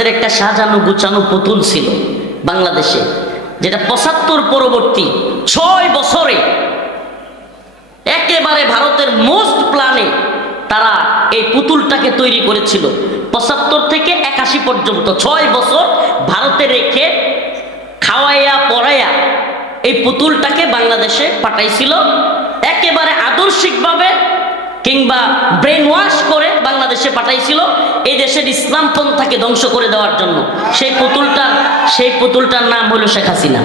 আপনাদের একটা সাজানো গুছানো পুতুল ছিল বাংলাদেশে, যেটা ৭৫ পরবর্তী ৬ বছরে একেবারে ভারতের মোস্ট প্ল্যানে তারা এই পুতুলটাকে তৈরি করেছিল। ৭৫ থেকে ৮১ পর্যন্ত ৬ বছর ভারতে রেখে খাওয়াইয়া পড়াইয়া এই পুতুলটাকে বাংলাদেশে পাঠাইছিল, একেবারে আদর্শিকভাবে কিংবা ব্রেন ওয়াশ করে বাংলাদেশে পাঠাইছিল এই দেশের ইসলাম পন্থাকে ধ্বংস করে দেওয়ার জন্য। সেই পুতুলটার নাম হলো শেখ হাসিনা।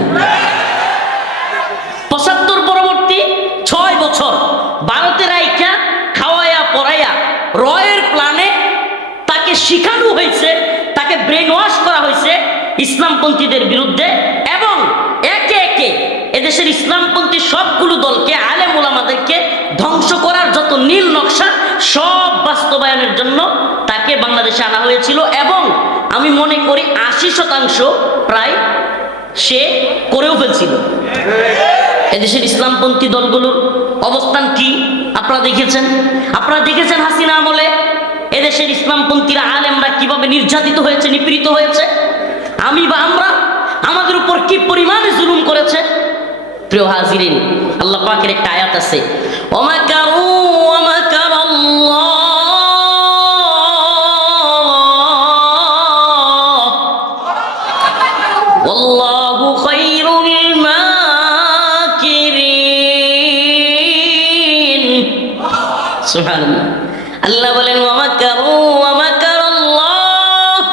৭৫ পরবর্তী ৬ বছর ভারতের আইকা খাওয়াইয়া পড়াইয়া রয়ের প্ল্যানে তাকে শিখানো হয়েছে, তাকে ব্রেন ওয়াশ করা হয়েছে ইসলামপন্থীদের বিরুদ্ধে, এবং একে একে এদেশের ইসলামপন্থী সবগুলো দলকে, আলেম ওলামাদেরকে ধ্বংস করার যত নীল নকশা সব বাস্তবায়নের জন্য তাকে বাংলাদেশে আনা হয়েছিল। এবং আমি মনে করি ৮০% প্রায় সে করেও ফেলছিল। এদেশের ইসলামপন্থী দলগুলোর অবস্থান কি আপনারা দেখেছেন হাসিনা আমলে এদেশের ইসলামপন্থীরা আলেমরা কিভাবে নির্যাতিত হয়েছে, নিপীড়িত হয়েছে। আমরা আমাদের উপর কি পরিমাণে জুলুম করেছে। প্রিয় হাজিরিন, আল্লাহ পাকের একটা আয়াত আছে, ওমাকারু ওমাকারাল্লাহ ওয়াল্লাহু খায়রুল মাকিরিন। সুবহানাল্লাহ। আল্লাহ বলেন ওয়ামাকারু ওয়ামাকারাল্লাহ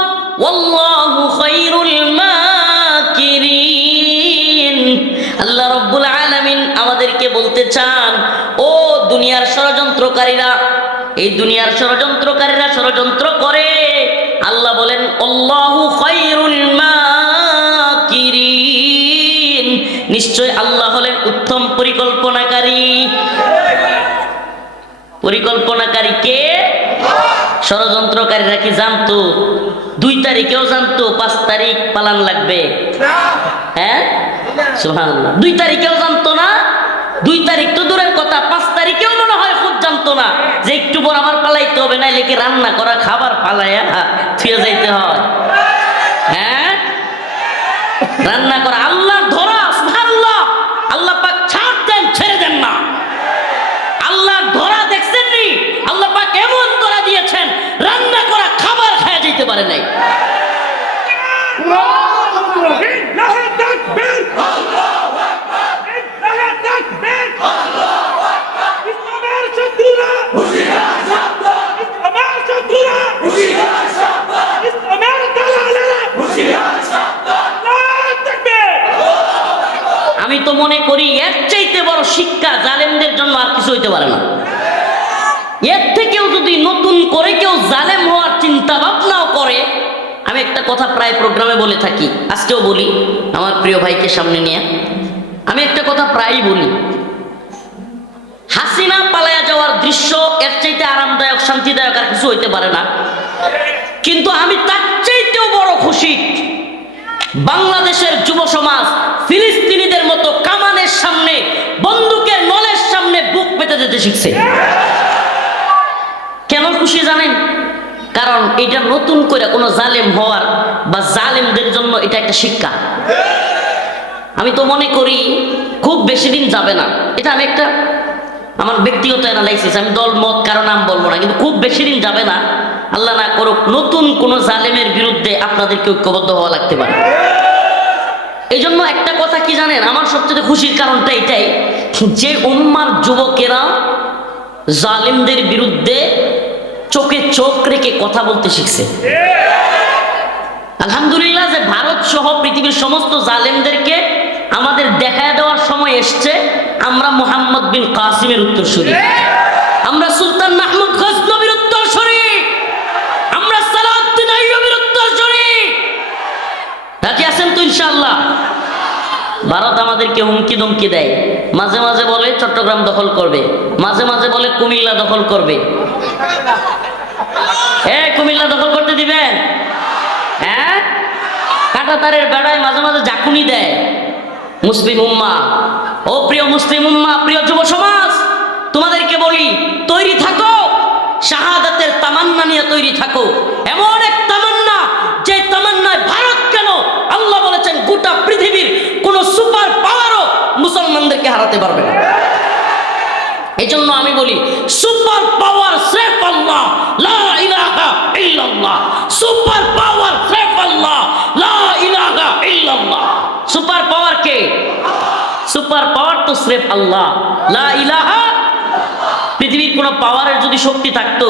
ওয়াল্লাহু খায়রুল মাকিরিন। আল্লাহ রাব্বুল আলামিন আমাদেরকে বলতে চান, ও দুনিয়ার ষড়যন্ত্রকারীরা, এই দুনিয়ার ষড়যন্ত্রকারীরা ষড়যন্ত্র করে, আল্লাহ বলেন আল্লাহু খায়রুল মাকিরিন, নিশ্চয় আল্লাহ হলেন উত্তম পরিকল্পনাকারী। পরিকল্পনাকারী কে? ষড়যন্ত্রকারীরা কি জানতো ২ তারিখেও জানতো ৫ তারিখ পালান লাগবে? হ্যাঁ, সুবহানাল্লাহ। 2 তারিখেও জানতো না, 2 তারিখ তো দূরের কথা, 5 তারিখেও মনে হয় খুব জানতো না যে একটু পর আমার পালাইতে হবে, না লেকে রান্না করা খাবার পালাইয়া থুয়ে যাইতে হয়। হ্যাঁ, রান্না করা আল্লাহর ধরা। সুবহানাল্লাহ। আল্লাহ পাক ছাড় দেন, ছেড়ে দেন না। আল্লাহর ধরা দেখছেন নি? আল্লাহ পাক এমন ধরা দিয়েছেন, রান্না করা খাবার খাওয়া যেতে পারে নাই। আমি তো মনে করি এর চাইতে বড় শিক্ষা জালেমদের জন্য আর কিছু হইতে পারে না। এর থেকেও যদি নতুন করে কেউ জালেম হওয়ার চিন্তা ভাবনাও করে, আমি একটা কথা প্রায় প্রোগ্রামে বলে থাকি, আজকেও বলি আমার প্রিয় ভাইকে সামনে নিয়ে, আমি একটা কথা প্রায়ই বলি, হাসিনা পালায়া যাওয়ার দৃশ্য এর চাইতে আরামদায়ক শান্তিদায়ক আর কিছু হইতে পারে না। কিন্তু আমি তার চাইতেও বড় খুশি বাংলাদেশের যুব সমাজ ফিলিস্তিনিদের মতো কামানের সামনে, বন্দুকের নলের সামনে বুক পেতে যেতে শিখছে। কেন খুশি জানেন? কারণ এটা নতুন করে কোনো জালেম হওয়ার বা জালেমদের জন্য এটা একটা শিক্ষা। আমি তো মনে করি খুব বেশি দিন যাবে না, এটা আমি একটা আমার ব্যক্তিগত অ্যানালাইসিস, আমি দল মত কারো নাম বলবো না, কিন্তু খুব বেশি দিন যাবে না, আল্লাহ না করুক, নতুন কোন জালেমের বিরুদ্ধে আপনাদেরকে ঐক্যবদ্ধ হওয়া লাগতে পারে। এই জন্য একটা কথা কি জানেন, আমার সবচেয়ে খুশির কারণটা এটাই যে উম্মার যুবকেরা জালেমদের বিরুদ্ধে চোখে চোখ রেখে কথা বলতে শিখছে। আলহামদুলিল্লাহ যে ভারত সহ পৃথিবীর সমস্ত জালেমদেরকে আমাদের দেখায় দেওয়ার সময় এসছে। আমরা মুহাম্মদ বিন কাসিমের উত্তরসূরি, আমরা সুলতান মাহমুদ গজনবীর উত্তরসূরি, আমরা সালাউদ্দিন আইয়ুবীর উত্তরসূরি। রাজি আছেন তো ইনশাআল্লাহ? ভারত আমাদেরকে হুমকি ধমকি দেয়, মাঝে মাঝে বলে চট্টগ্রাম দখল করবে, মাঝে মাঝে বলে কুমিল্লা দখল করবে। কুমিল্লা দখল করতে দিবেন? হ্যাঁ, কাঁটাতারের বেড়ায় মাঝে মাঝে ঝাঁকুনি দেয়। মুসলিম উম্মাহ, ও প্রিয় মুসলিম উম্মাহ, প্রিয় যুব সমাজ, তোমাদেরকে বলি তৈরি থাকো, শাহাদাতের তামান্না নিয়ে তৈরি থাকো। এমন এক তামান্না যে মারতে পারবে না। এই জন্য আমি বলি সুপার পাওয়ার স্রেফ আল্লাহ, লা ইলাহা ইল্লাল্লাহ। সুপার পাওয়ার স্রেফ আল্লাহ, লা ইলাহা ইল্লাল্লাহ। সুপার পাওয়ার কে? সুপার পাওয়ার তো স্রেফ আল্লাহ, লা ইলাহা। পৃথিবীর কোন পাওয়ারের যদি শক্তি থাকতো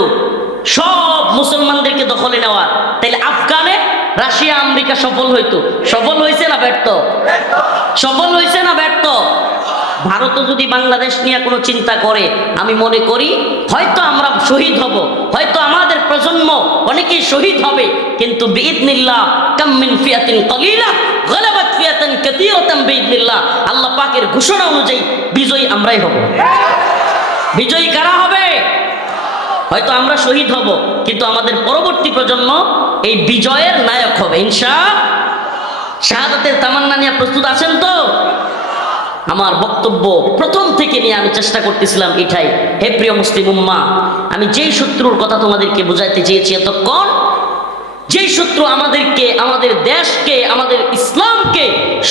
সব মুসলমানদেরকে দখলে নেওয়ার, তাহলে আফগানে রাশিয়া আমেরিকা সফল হইতো। সফল হয়েছে না ব্যর্থ? সফল হয়েছে না ব্যর্থ? ভারতও যদি বাংলাদেশ নিয়ে কোনো চিন্তা করে, আমি মনে করি হয়তো আমরা শহীদ হব, হয়তো আমাদের প্রজন্ম অনেকেই শহীদ হবে, কিন্তু বিইذنিল্লাহ কাম মিন ফিয়াতিন কলিলা গালাবাত ফিয়াতান কাসীরাতান বিইذনিল্লাহ। আল্লাহ পাকের ঘোষণা অনুযায়ী বিজয়ী আমরাই হব। বিজয়ী কারা হবে? হয়তো আমরা শহীদ হব, কিন্তু আমাদের পরবর্তী প্রজন্ম এই বিজয়ের নায়ক হবে ইনশাআল্লাহ। শাহাদাতের তামান্না নিয়ে প্রস্তুত আছেন তো? আমার বক্তব্য প্রথম থেকে নিয়ে আমি চেষ্টা করতেছিলাম এটাই, হে প্রিয় মুসলিম উম্মাহ, আমি যেই শত্রুর কথা তোমাদেরকে বুঝাইতে চেয়েছি এতক্ষণ, যেই শত্রু আমাদেরকে, আমাদের দেশকে, আমাদের ইসলামকে,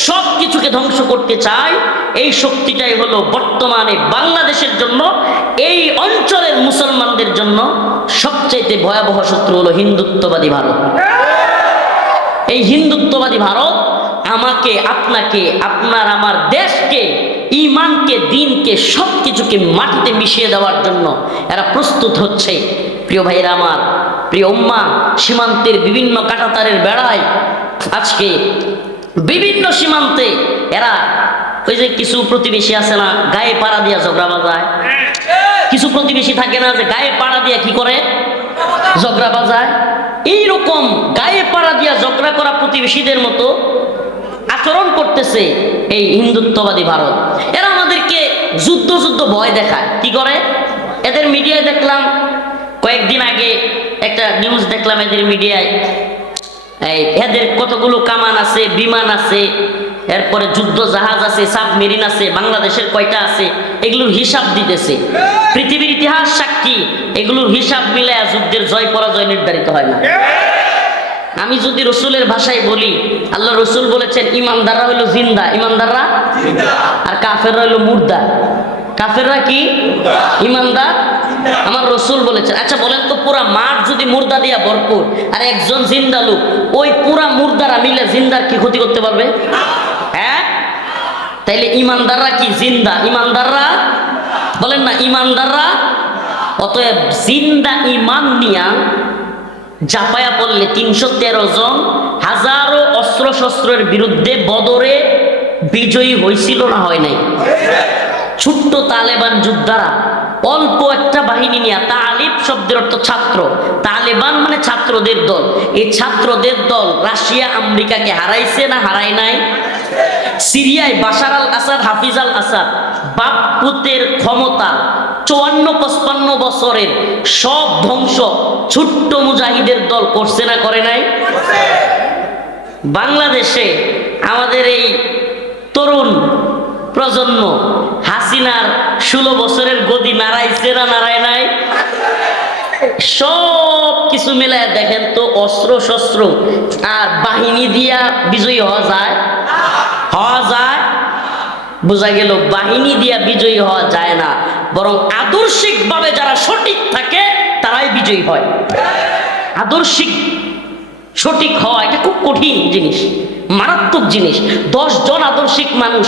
সব কিছুকে ধ্বংস করতে চায়, এই শক্তিটাই হলো বর্তমানে বাংলাদেশের জন্য, এই অঞ্চলের মুসলমানদের জন্য সবচাইতে ভয়াবহ শত্রু হলো হিন্দুত্ববাদী ভারত। এই হিন্দুত্ববাদী ভারত আমাকে, আপনাকে, আপনার আমার দেশকে, ঈমানকে, দ্বীনকে, সব কিছুকে মাটিতে মিশিয়ে দেওয়ার জন্য এরা প্রস্তুত হচ্ছে। প্রিয় ভাইরা আমার, প্রিয় উম্মাহ, সীমান্তের বিভিন্ন কাঁটাতারের বেড়ায় আজকে বিভিন্ন সীমান্তে এরা, ওই যে কিছু প্রতিবেশী আছে না গায়ে পাড়া দিয়া ঝগড়া বাজায়, কিছু প্রতিবেশী থাকে না যে গায়ে পাড়া দিয়া কি করে ঝগড়া বাজায়, এইরকম গায়ে পাড়া দিয়া ঝগড়া করা প্রতিবেশীদের মতো আচরণ করতেছে এই হিন্দুত্ববাদী ভারত। এরা আমাদেরকে যুদ্ধ যুদ্ধ ভয় দেখায়। কি করে? এদের মিডিয়ায় দেখলাম কয়েকদিন আগে একটা নিউজ দেখলাম, এদের মিডিয়ায় এদের কতগুলো কামান আছে, বিমান আছে, এরপরে যুদ্ধ জাহাজ আছে, সাবমেরিন আছে, বাংলাদেশের কয়টা আছে, এগুলোর হিসাব দিতেছে। পৃথিবীর ইতিহাস সাক্ষী, এগুলোর হিসাব মিলায় যুদ্ধের জয় পরাজয় নির্ধারিত হয় না। আমি যদি রসুলের ভাষায় বলি, আল্লাহ রসুল বলেছেন ইমানদাররা হইল জিন্দা, ইমানদাররা, আর কাফেররা হইল মুর্দা। কাফেররা কি? ইমানদার। আমার রসুল বলেছেন। আচ্ছা বলেন তো, পুরা মাঠ যদি মুর্দা দিয়া ভরপুর আর একজন জিন্দা লোক, ওই পুরা মুর্দারা মিলে জিন্দার কি ক্ষতি করতে পারবে? হ্যাঁ, তাইলে ইমানদাররা কি জিন্দা? ইমানদাররা বলেন না, ইমানদাররা। অতএব জিন্দা ইমান নিয়া জাপায়া পড়লে 313 জন হাজারো অস্ত্র শস্ত্রের বিরুদ্ধে বদরে বিজয়ী হয়েছিল না হয় নাই? ছোট্ট তালেবান যোদ্ধারা অল্প একটা বাহিনী নিয়ে, তালিব শব্দের অর্থ ছাত্র, তালেবান মানে ছাত্রদের দল, এই ছাত্রদের দল রাশিয়া আমেরিকাকে হারাইছে না হারায় নাই? সিরিয়ায় বাশার আল আসাদ, হাফিজ আল আসাদ, বাপ পুতের ক্ষমতা 54-55 বছরের সব ধ্বংস ছোট্ট মুজাহিদের দল করছে না করে নাই? বাংলাদেশে আমাদের এই তরুণ প্রজন্ম হাসিনার 16 বছরের গদি নাড়াইছে না নাড়ায় নাই? সব কিছু মিলায় দেখেন তো, অস্ত্র শস্ত্র আর বাহিনী দিয়া বিজয়ী হওয়া যায়? হওয়া যায়? বোঝা গেল বাহিনী দিয়া বিজয়ী হওয়া যায় না, বরং আদর্শিকভাবে যারা সঠিক থাকে তারাই বিজয়ী হয়। আদর্শিক সঠিক হওয়া এটা খুব কঠিন জিনিস, মারাত্মক জিনিস। 10 জন আদর্শিক মানুষ,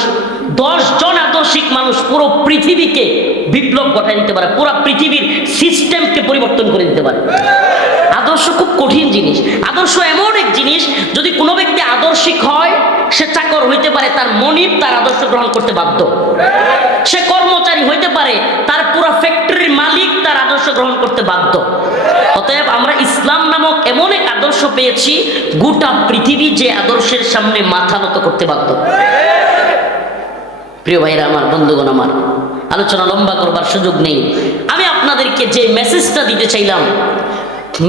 10 জন আদর্শিক মানুষ পুরো পৃথিবীকে বিপ্লব ঘটায় দিতে পারে, পুরো পৃথিবীর সিস্টেমকে পরিবর্তন করে দিতে পারে। আদর্শ খুব কঠিন জিনিস। আদর্শ এমন এক জিনিস, যদি কোনো ব্যক্তি আদর্শিক হয়, সে চাকর হইতে পারে, তার মনিব তার আদর্শ গ্রহণ করতে বাধ্য। সে কর্মচারী হইতে পারে, তার পুরো ফ্যাক্টরির মালিক তার আদর্শ গ্রহণ করতে বাধ্য। অতএব আমরা ইসলাম নামক এমন এক আদর্শ পেয়েছি, গোটা পৃথিবী যে আদর্শের সামনে মাথা নত করতে বাধ্য। প্রিয় ভাইরা আমার, বন্ধুগণ আমার, আলোচনা লম্বা করবার সুযোগ নেই। আমি আপনাদেরকে যে মেসেজটা দিতে চাইলাম,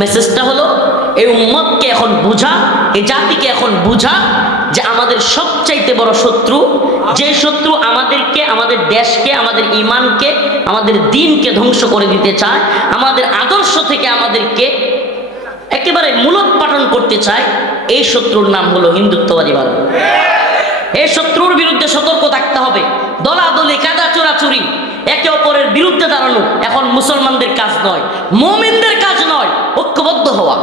মেসেজটা হলো এই উম্মতকে এখন বুঝা, এই জাতিকে এখন বুঝা যে আমাদের সবচাইতে বড় শত্রু, যে শত্রু আমাদেরকে, আমাদের দেশকে, আমাদের ঈমানকে, আমাদের দ্বীনকে ধ্বংস করে দিতে চায়, আমাদের আদর্শ থেকে আমাদেরকে একেবারে মূলোৎপাটন করতে চায়, এই শত্রুর নাম হলো হিন্দুত্ববাদী ভারত। এই শত্রুর বিরুদ্ধে সতর্ক থাকতে হবে। দলাদলি, কাদা চোরাচুরি, একে অপরের বিরুদ্ধে দাঁড়ানো এখন মুসলমানদের কাজ নয়, মুমিনদের কাজ নয়। ঐক্যবদ্ধ হওয়া।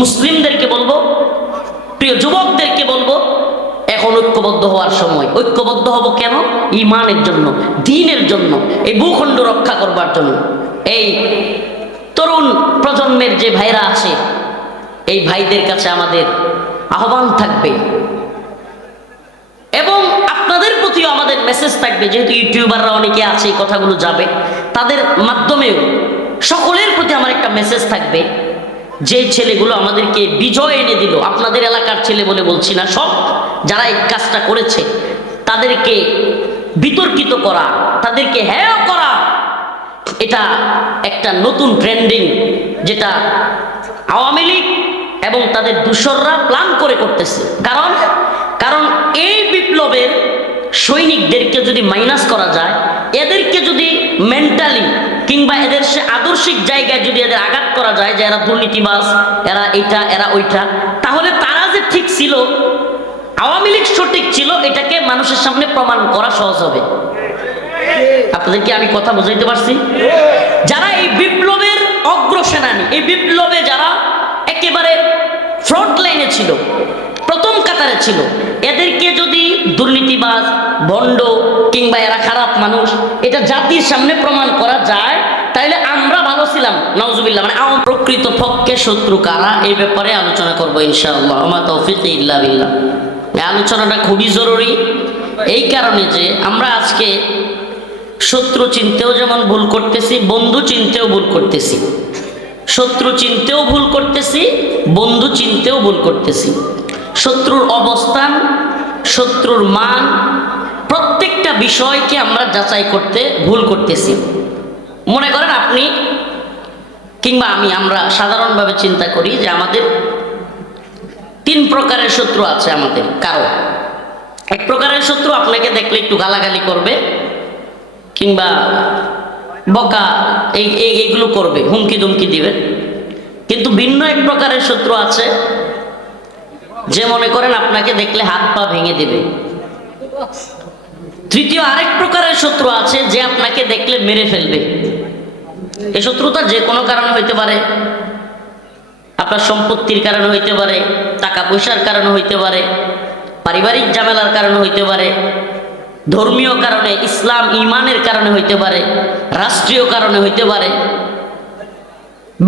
মুসলিমদেরকে বলবো, প্রিয় যুবকদেরকে বলবো, এখন ঐক্যবদ্ধ হওয়ার সময়। ঐক্যবদ্ধ হব কেন? ঈমানের জন্য, দ্বীনের জন্য, এই ভূখণ্ড রক্ষা করবার জন্য। এই তরুণ প্রজন্মের যে ভাইরা আছে, এই ভাইদের কাছে আমাদের আহ্বান থাকবে এবং আপনাদের প্রতিও আমাদের মেসেজ থাকবে। যেহেতু ইউটিউবাররা অনেকে আছে, এই কথাগুলো যাবে তাদের মাধ্যমেও, সকলের প্রতি আমার একটা মেসেজ থাকবে। যে ছেলেগুলো আমাদেরকে বিজয় এনে দিল, আপনাদের এলাকার ছেলে বলে বলছি না, সব যারা এই কাজটা করেছে তাদেরকে বিতর্কিত করা, তাদেরকে হেয় করা, এটা একটা নতুন ট্রেন্ডিং, যেটা আওয়ামী লীগ এবং তাদের দূষররা প্ল্যান করে করতেছে। কারণ এই বিপ্লবের সৈনিকদেরকে যদি মাইনাস করা যায়, এদেরকে যদি মেন্টালি কিংবা এদের সে আদর্শিক জায়গায় যদি এদের আঘাত করা যায় যে এরা দুর্নীতিবাজ, এরা এটা, এরা ওইটা, তাহলে তারা যে ঠিক ছিল, আওয়ামী লীগ সঠিক ছিল, এটাকে মানুষের সামনে প্রমাণ করা সহজ হবে। আপনাদেরকে আমি কথা বুঝাইতে পারছি? যারা এই বিপ্লবের অগ্রসেনানী, এই বিপ্লবে যারা একেবারে ফ্রন্ট লাইনে ছিল, প্রথম কাতারে ছিল, এদেরকে যদি দুর্নীতিবাজ, ভণ্ড কিংবা এরা খারাপ মানুষ, এটা জাতির সামনে প্রমাণ করা যায়, তাইলে আমরা ভালো ছিলাম। নাউজুবিল্লাহ। মানে প্রকৃত পক্ষে শত্রু কারা, এই ব্যাপারে আলোচনা করবো ইনশাআল্লাহ। আমা তৌফিক ইল্লা বিল্লাহ। এই আলোচনাটা খুবই জরুরি এই কারণে যে আমরা আজকে শত্রু চিনতেও যেমন ভুল করতেছি, বন্ধু চিনতেও ভুল করতেছি। শত্রু চিনতেও ভুল করতেছি, বন্ধু চিনতেও ভুল করতেছি। শত্রুর অবস্থান, শত্রুর মান, প্রত্যেকটা বিষয়কে আমরা যাচাই করতে ভুল করতেছি। মনে করেন আপনি কিংবা আমরা সাধারণভাবে চিন্তা করি যে আমাদের 3 প্রকারের শত্রু আছে আমাদের কারো। এক প্রকারের শত্রু আপনাকে দেখলে একটু গালাগালি করবে কিংবা বকা, এইগুলো করবে, হুমকি দুমকি দিবে। কিন্তু ভিন্ন এক প্রকারের শত্রু আছে যে মনে করেন আপনাকে দেখলে হাত পা ভেঙে দেবে। তৃতীয় আরেক প্রকারের শত্রু আছে যে আপনাকে দেখলে মেরে ফেলবে। এই শত্রুতা যে কোনো কারণে হইতে পারে, আপনার সম্পত্তির কারণে হইতে পারে, টাকা পয়সার কারণে হইতে পারে, পারিবারিক ঝামেলার কারণে হইতে পারে, ধর্মীয় কারণে, ইসলাম ইমানের কারণে হইতে পারে, রাষ্ট্রীয় কারণে হইতে পারে,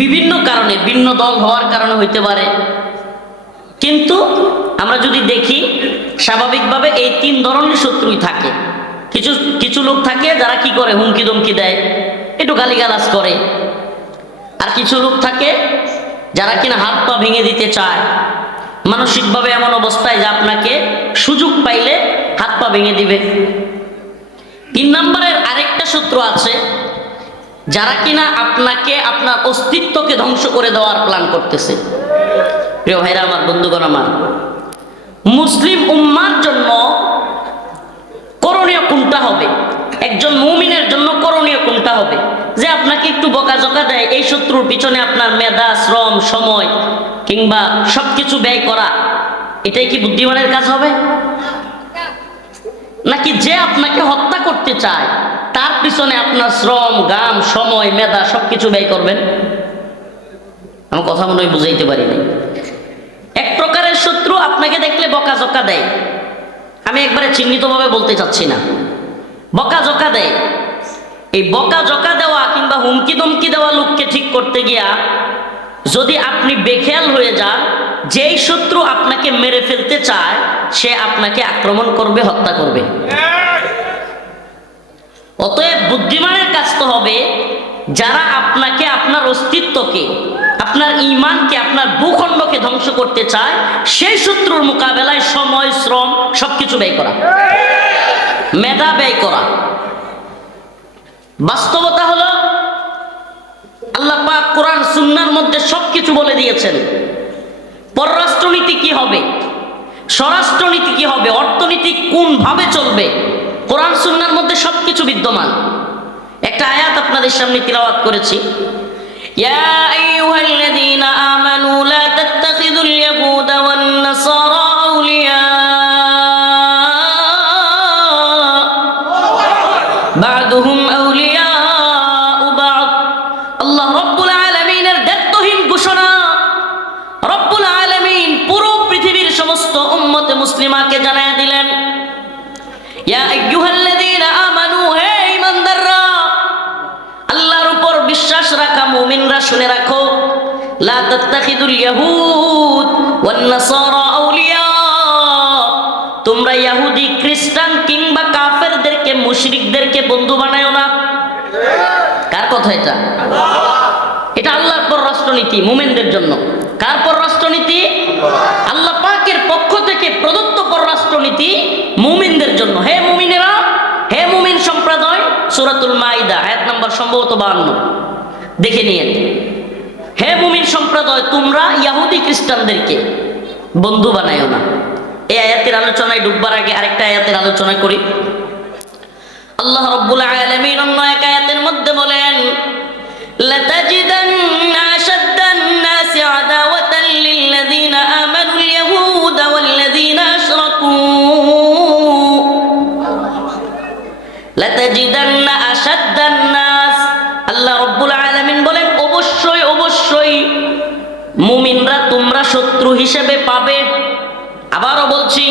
বিভিন্ন কারণে, ভিন্ন দল হওয়ার কারণে হইতে পারে। কিন্তু আমরা যদি দেখি স্বাভাবিকভাবে এই 3 ধরনের শত্রুই থাকে। কিছু লোক থাকে যারা কি করে, হুমকি দমকি দেয়, একটু গালিগালাজ করে। আর কিছু লোক থাকে যারা কিনা হাত পা ভেঙে দিতে চায়, মানসিকভাবে এমন অবস্থায় যে আপনাকে সুযোগ পাইলে হাত পা ভেঙে দিবে। 3 নম্বরের আরেকটা শত্রু আছে যারা কিনা আপনাকে, আপনার অস্তিত্বকে ধ্বংস করে দেওয়ার প্ল্যান করতেছে। প্রিয় ভাইরা আমার, বন্ধুগণ আমার, মুসলিম উম্মার জন্য করণীয় কোনটা হবে, একজন মুমিনের জন্য করণীয় কোনটা হবে? যে আপনাকে একটু বকাঝকা দেয়, এই শত্রুর পিছনে আপনার মেধা, শ্রম, সময় কিংবা সবকিছু ব্যয় করা, এটাই কি বুদ্ধিমানের কাজ হবে? নাকি যে আপনাকে হত্যা করতে চায় তার পিছনে আপনার শ্রম, ঘাম, সময়, মেধা সবকিছু ব্যয় করবেন? আমার কথা মনে হয় বুঝাইতে পারি নাই। এক প্রকারের শত্রু আপনাকে দেখলে বকাঝকা দেয়, আমি একবারে চিহ্নিতভাবে বলতে চাচ্ছি না, বকাঝকা দেয়। এই বকাঝকা দেওয়া কিংবা হুমকি ধমকি দেওয়া লোককে ঠিক করতে গিয়া যদি আপনি বেখেয়াল হয়ে যান, যেই শত্রু আপনাকে মেরে ফেলতে চায় সে আপনাকে আক্রমণ করবে, হত্যা করবে। অতএব বুদ্ধিমানের কাজ তো হবে যারা আপনাকে, আপনার অস্তিত্বকে, আপনার ঈমানকে, আপনার ভূখণ্ডকে ধ্বংস করতে চায়, সেই শত্রুর মোকাবেলায় সময়, শ্রম সবকিছু ব্যয় করা, মেধা ব্যয় করা। বাস্তবতা হলো আল্লাহ পাক কোরআন সুন্নাহর মধ্যে সবকিছু বলে দিয়েছেন। পররাষ্ট্রনীতি কি হবে, স্বরাষ্ট্রনীতি কি হবে, অর্থনীতি কোন ভাবে চলবে, কোরআন সুন্নাহর মধ্যে সবকিছু বিদ্যমান। একটা আয়াত আপনাদের সামনে তিলাওয়াত করেছি, ইয়া আইয়ুহাল্লাযীনা আমানু লা তাত্তাখিযুল ইয়াহুদা ওয়ান নাসারা আউলিয়া ইয়া আইয়ুহাল্লাযীনা আমানু, হে ঈমানদাররা, আল্লাহর উপর বিশ্বাস রাখা মুমিনরা শুনে রাখো, লা তাত্তাখিদুল ইয়াহুদ ওয়ান নাসারা আউলিয়া, তোমরা ইহুদি খ্রিস্টান কিংবা কাফেরদেরকে মুশরিকদেরকে বন্ধু বানায়ো না। কার কথা এটা? এটা আল্লাহর পররাষ্ট্রনীতি মুমিনদের জন্য। কার পররাষ্ট্রনীতি? আল্লাহ পাকের পক্ষ থেকে প্রদত্ত পররাষ্ট্রনীতি মুমিনদের জন্য। হে মুমিনেরা, হে মুমিন সম্প্রদায়, সূরাতুল মাইদা আয়াত নাম্বার সম্ভবত 52, দেখে নিয়েন। হে মুমিন সম্প্রদায়, তোমরা ইহুদি খ্রিস্টানদেরকে বন্ধু বানায়ো না। এই আয়াতের আলোচনায় ডুববার আগে আরেকটা আয়াতের আলোচনা করি। আল্লাহ রাব্বুল আলামিন অন্য এক আয়াতের মধ্যে বলেন, লাতাজিদান্না আশাদ্দান নাসি আদাওয়াতান লিল্লাযীনা আমানুল ইয়াহুদা ওয়াল্লাযীনা আশরাকু, লাতাজিদান্না আশাদ্দান নাস, আল্লাহ রাব্বুল আলামিন বলেন অবশ্যই অবশ্যই মুমিনরা তোমরা শত্রু হিসেবে পাবে। আবারও বলছি,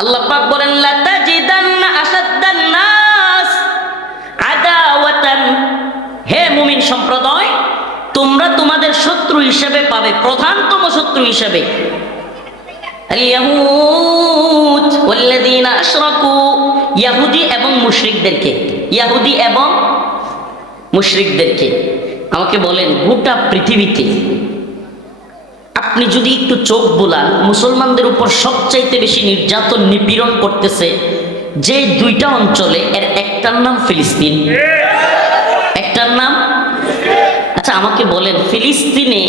আল্লাহ পাক বলেন লাতাজিদান্না আশাদ্দান নাস আদাওয়াতান, হে মুমিন সম্প্রদায়, তোমরা তোমাদের শত্রু হিসেবে পাবে, প্রধানতম শত্রু হিসেবে আল ইয়াহুদ ওয়াল্লাযীনা আশরাকু, ইহুদি এবং মুশরিকদেরকে, ইহুদি এবং মুশরিকদেরকে। আমাকে বলেন, গোটা পৃথিবীতে আপনি যদি একটু চোখ বুলান, মুসলমানদের উপর সবচাইতে বেশি নির্যাতন নিপীড়ন করতেছে যে দুইটা অঞ্চলে, এর একটার নাম ফিলিস্তিন, একটার নাম। আচ্ছা আমাকে বলেন, ফিলিস্তিনে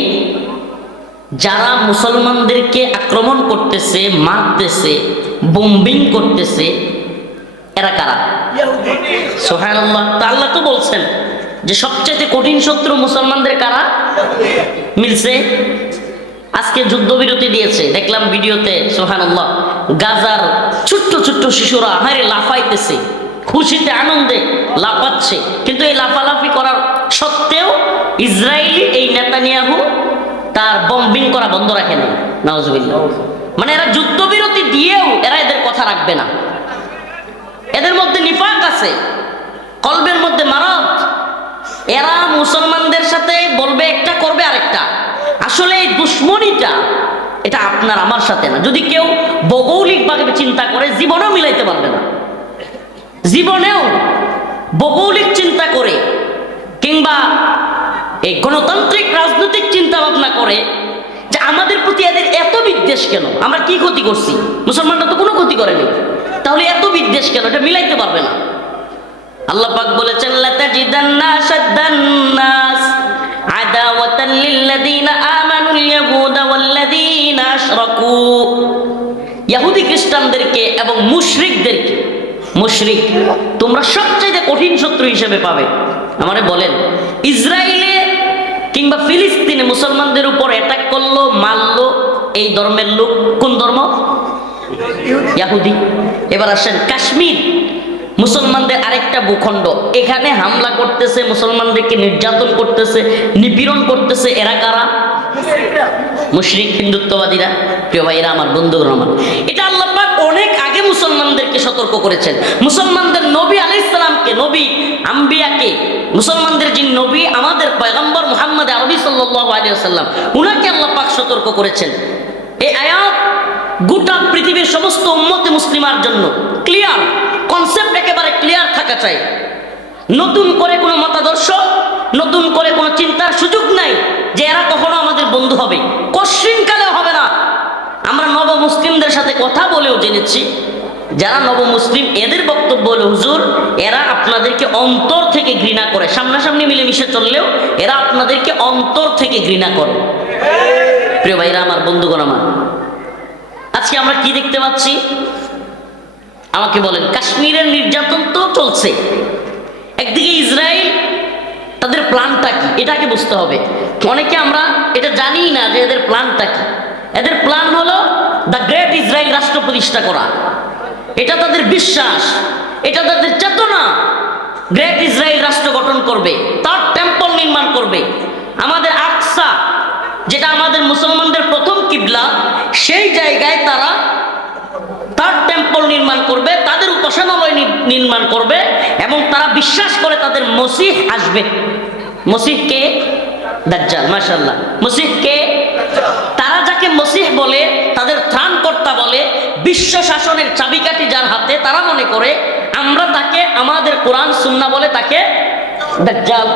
যারা মুসলমানদেরকে আক্রমণ করতেছে, মারতেছে, বোম্বিং করতেছে, এরা কারা? সুবহানাল্লাহ। তা আল্লাহ তো বলছেন যে সবচেয়ে কঠিন শত্রু মুসলমানদের কারা? মিলছে। আজকে যুদ্ধবিরতি দিয়েছে, দেখলাম ভিডিওতে, সুবহানাল্লাহ। গাজার ছোট্ট ছোট্ট শিশুরা হায়রে লাফাইতেছে, খুশিতে আনন্দে লাফাচ্ছে, কিন্তু এই লাফালাফি করার সত্ত্বেও ইসরায়েলি এই নেতানিয়াহু তার বম্বিং করা বন্ধ রাখে না। নাউজুবিল্লাহ। মানে এরা যুদ্ধবিরতি দিয়েও এরা এদের কথা রাখবে না। এদের মধ্যে নিফাক আছে, কলবের মধ্যে মারাত। এরা মুসলমানদের সাথে বলবে একটা, করবে আরেকটা। আসলে এই দুশ্মনীটা এটা আপনার আমার সাথে না। যদি কেউ ভৌগোলিকভাবে চিন্তা করে, জীবনেও মিলাইতে পারবে না। জীবনেও ভৌগোলিক চিন্তা করে কিংবা এই গণতান্ত্রিক রাজনৈতিক চিন্তা ভাবনা করে যে আমাদের প্রতি এদের এত বিদ্বেষ কেন, আমরা কি ক্ষতি করছি? মুসলমানরা তো কোনো ক্ষতি করেনি, তাহলে এত বিদ্বেষ কেন? এটা মিলাইতে পারবে না। আল্লাহ পাক বলেছেন, লাতাজিদান্না আশাদ্দান নাস আদাওয়াতান লিল্লাযীনা আমানুল ইয়াহুদা ওয়াল্লাযীনা আশরাকু, ইহুদি খ্রিস্টানদেরকে এবং মুশরিকদেরকে, মুশরিক তোমরা সবচেয়ে কঠিন শত্রু হিসেবে পাবে। আমারে বলেন, ইসরায়েলে কিংবা ফিলিস্তিনে মুসলমানদের উপর অ্যাটাক করলো, মারলো এই ধর্মের লোক। কোন ধর্ম? ইহুদি। এবার আসেন কাশ্মীর, মুসলমানদের আরেকটা ভূখণ্ড, এখানে হামলা করতেছে, মুসলমানদেরকে নির্যাতন করতেছে, নিপীড়ন করতেছে। এরা কারা? মুশরিক, হিন্দুত্ববাদীরা। প্রিয় ভাইরা আমার, বন্ধুগণ আমার, এটা আল্লাহ পাক অনেক আগে মুসলমানদেরকে সতর্ক করেছেন। মুসলমানদের নবী আলাইহিস সালামকে, নবী আম্বিয়াকে, মুসলমানদের যিনি নবী, আমাদের পয়গম্বর মুহাম্মদ আরবি সাল্লাল্লাহু আলাইহি ওয়াসাল্লাম, উনাকে আল্লাহ পাক সতর্ক করেছেন। এই আয়াত গোটা পৃথিবীর সমস্ত উম্মতে মুসলিমার জন্য ক্লিয়ার কনসেপ্ট, একেবারে ক্লিয়ার থাকা চাই। নতুন করে কোনো মতাদর্শ, নতুন করে কোনো চিন্তার সুযোগ নাই যে এরা কখনো আমাদের বন্ধু হবে, কশ্চিনকালেও হবে না। আমরা নব মুসলিমদের সাথে কথা বলেও জেনেছি, যারা নব মুসলিম, এদের বক্তব্য হলো, হুজুর এরা আপনাদেরকে অন্তর থেকে ঘৃণা করে। সামনাসামনি মিলেমিশে চললেও এরা আপনাদেরকে অন্তর থেকে ঘৃণা করে। প্রিয় ভাইরা আমার, বন্ধুগণ আমার, আজকে আমরা কি দেখতে পাচ্ছি? আমাকে বলেন, কাশ্মীরের নির্যাতন তো চলছে, একদিকে ইসরায়েল, তাদের প্ল্যানটা কি এটাকে বুঝতে হবে। অনেকে আমরা এটা জানি না যে এদের প্ল্যানটা কি। এদের প্ল্যান হলো দ্য গ্রেট ইসরায়েল রাষ্ট্র প্রতিষ্ঠা করা। এটা তাদের বিশ্বাস, এটা তাদের চেতনা। গ্রেট ইসরায়েল রাষ্ট্র গঠন করবে, তার টেম্পল নির্মাণ করবে। আমাদের আকসা, যেটা আমাদের মুসলমানদের প্রথম কিবলা, সেই জায়গায় তারা তার টেম্পল নির্মাণ করবে, তাদের উপাসনা শ্মশানালয় নির্মাণ করবে এবং তারা বিশ্বাস করে তাদের মসিহ আসবে। মসিহ কে? দাজ্জাল। মাশাআল্লাহ। মসিহ কে? তারা যাকে মসিহ বলে, তাদের ত্রাণকর্তা বলে, বিশ্ব শাসনের চাবিকাঠি যার হাতে, তারা মনে করে আমরা তাকে আমাদের কোরআন সুন্নাহ বলে তাকে দাজ্জাল।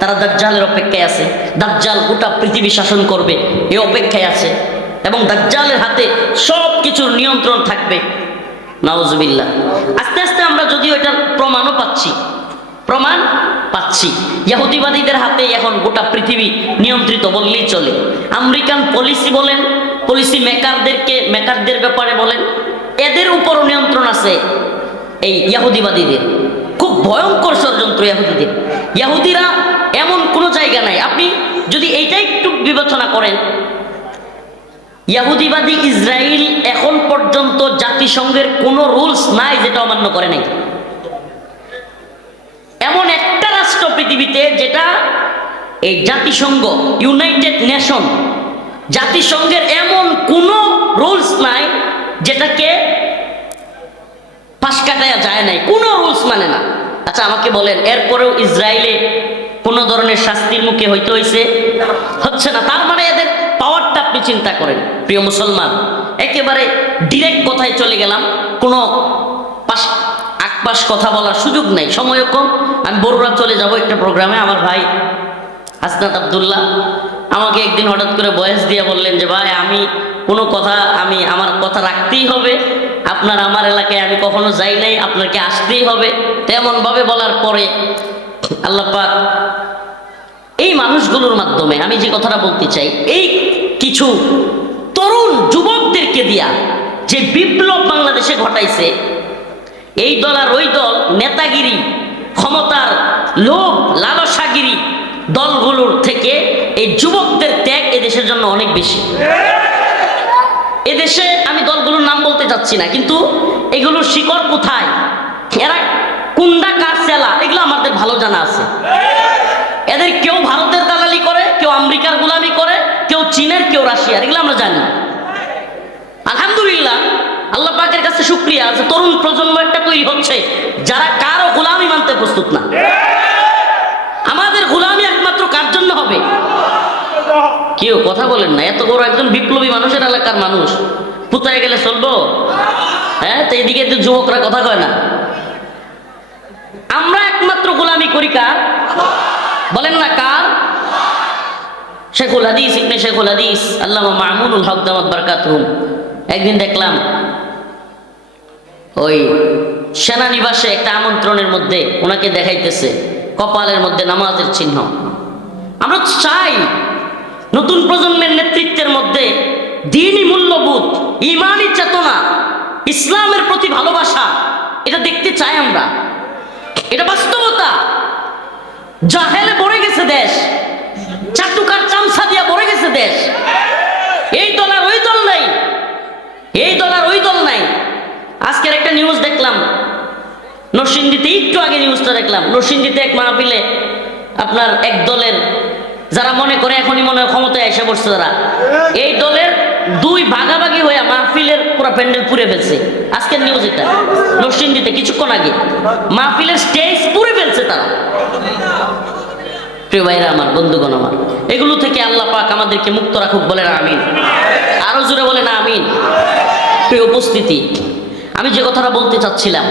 তারা দাজ্জালের অপেক্ষায় আছে। দাজ্জাল গোটা পৃথিবী শাসন করবে এই অপেক্ষায় আছে এবং দাজ্জালের হাতে সব কিছুর নিয়ন্ত্রণ থাকবে। নাউজুবিল্লাহ। আস্তে আস্তে আমরা যদিও এটার প্রমাণ পাচ্ছি। ইহুদিবাদীদের হাতে এখন গোটা পৃথিবী নিয়ন্ত্রিত বললেই চলে। আমেরিকান পলিসি বলেন, পলিসি মেকারদের ব্যাপারে বলেন, এদের উপরও নিয়ন্ত্রণ আছে এই ইহুদিবাদীদের। খুব ভয়ঙ্কর ষড়যন্ত্র ইহুদিদের। ইহুদিরা এমন কোনো জায়গা নাই, আপনি যদি এইটাই একটু বিবেচনা করেন, ইহুদিবাদী ইসরায়েল এখন পর্যন্ত জাতিসংঘের কোনো রুলস নাই যেটা অমান্য করে নাই। এমন একটা রাষ্ট্র পৃথিবীতে যেটা এই জাতিসংঘ, ইউনাইটেড নেশন, জাতিসংঘের এমন কোনো রুলস নাই যেটাকে পাশ কাটায়া যায় নাই, কোনো রুলস মানে না। আচ্ছা আমাকে বলেন, এরপরেও ইসরায়েলে কোনো ধরনের শাস্তির মুখে হচ্ছে না। তার মানে এদের পাওয়ারটা আপনি চিন্তা করেন প্রিয় মুসলমান। একেবারে ডিরেক্ট কথায় চলে গেলাম, কোনো আকপাশ কথা বলার সুযোগ নেই, সময়ও কম। আমি বড়রা চলে যাব একটা প্রোগ্রামে। আমার ভাই হাসনাত আব্দুল্লাহ আমাকে একদিন হঠাৎ করে ভয়েস দিয়ে বললেন যে ভাই আমি আমার কথা রাখতেই হবে, আপনার আমার এলাকায় আমি কখনো যাই নাই, আপনাকে আসতেই হবে। তেমনভাবে বলার পরে আল্লাহ পাক এই মানুষগুলোর মাধ্যমে আমি যে কথাটা বলতে চাই, এই কিছু তরুণ যুবকদেরকে দিয়া যে বিপ্লব বাংলাদেশে ঘটাইছে, এই দল আর ওই দল নেতাগিরি, ক্ষমতার লোভ, লালসাগিরি দলগুলোর থেকে এই যুবকদের ত্যাগ এদেশের জন্য অনেক বেশি। এদেশে আমি দলগুলোর নাম বলতে চাচ্ছি না, কিন্তু এগুলোর শিকড় কোথায়, এরা কুন্ডা কার চেলা, এগুলো আমাদের ভালো জানা আছে। এদের কেউ ভারতের দালালি করে, কেউ আমেরিকার গোলামি করে, কেউ চীনের, কেউ রাশিয়ার, এগুলো আমরা জানি। আলহামদুলিল্লাহ, আল্লাহ পাকের কাছে শুকরিয়া যে তরুণ প্রজন্ম একটা তৈরি হচ্ছে যারা কারো গোলামি মানতে প্রস্তুত না। আমাদের গোলামি একমাত্র কার জন্য হবে? কেউ কথা বলেন না। এত বড় একজন বিপ্লবী মানুষের এলাকার মানুষ কোথায় গেলে চলবো? হ্যাঁ, তো এদিকে তো যুবকরা কথা কয় না। আমরা একমাত্র গোলামি করি কার? বলেন না কার? শেখুল হাদিস ইবনে শেখুল হাদিস আল্লামা মামুনুল হক দামাত বারাকাতুহুম একদিন দেখলাম ওই সেনানিবাসে একটা আমন্ত্রণের মধ্যে ওনাকে দেখাইতেছে কপালের মধ্যে নামাজের চিহ্ন। আমরা চাই নতুন প্রজন্মের নেতৃত্বের মধ্যে দ্বীনি মূল্যবোধ, ঈমানি চেতনা, ইসলামের প্রতি ভালোবাসা, এটা দেখতে চাই আমরা। এটা বাস্তবতা। জাহেলে ভরে গেছে দেশ, চাটুকার চামচা দিয়া ভরে গেছে দেশ। এই দল আর ওই দল নাই, এই দল আর ওই দল নাই। আজকের একটা নিউজ দেখলাম নরসিংদীতে, একটু আগে নিউজটা দেখলাম, নরসিংদীতে এক মাহফিলে আপনার এক দলের যারা মনে করে এখনই মনে হয় ক্ষমতায় এসে পড়ছে, তারা এই দলের দুই ভাগাভাগি হয়ে মাহফিলের পুরো প্যান্ডেল পুড়ে ফেলছে। আজকের নিউজ এটা, নরসিংদীতে কিছুক্ষণ আগে মাহফিলের স্টেজ পুড়ে ফেলছে তারা। প্রিয় ভাইরা আমার, বন্ধুগণ আমার, এগুলো থেকে আল্লাহ পাক আমাদেরকে মুক্ত রাখুক, বলেন আমিন। আরো জোরে বলেন আমিন। প্রিয় উপস্থিতি, আমি যে কথাটা বলতে চাচ্ছিলাম,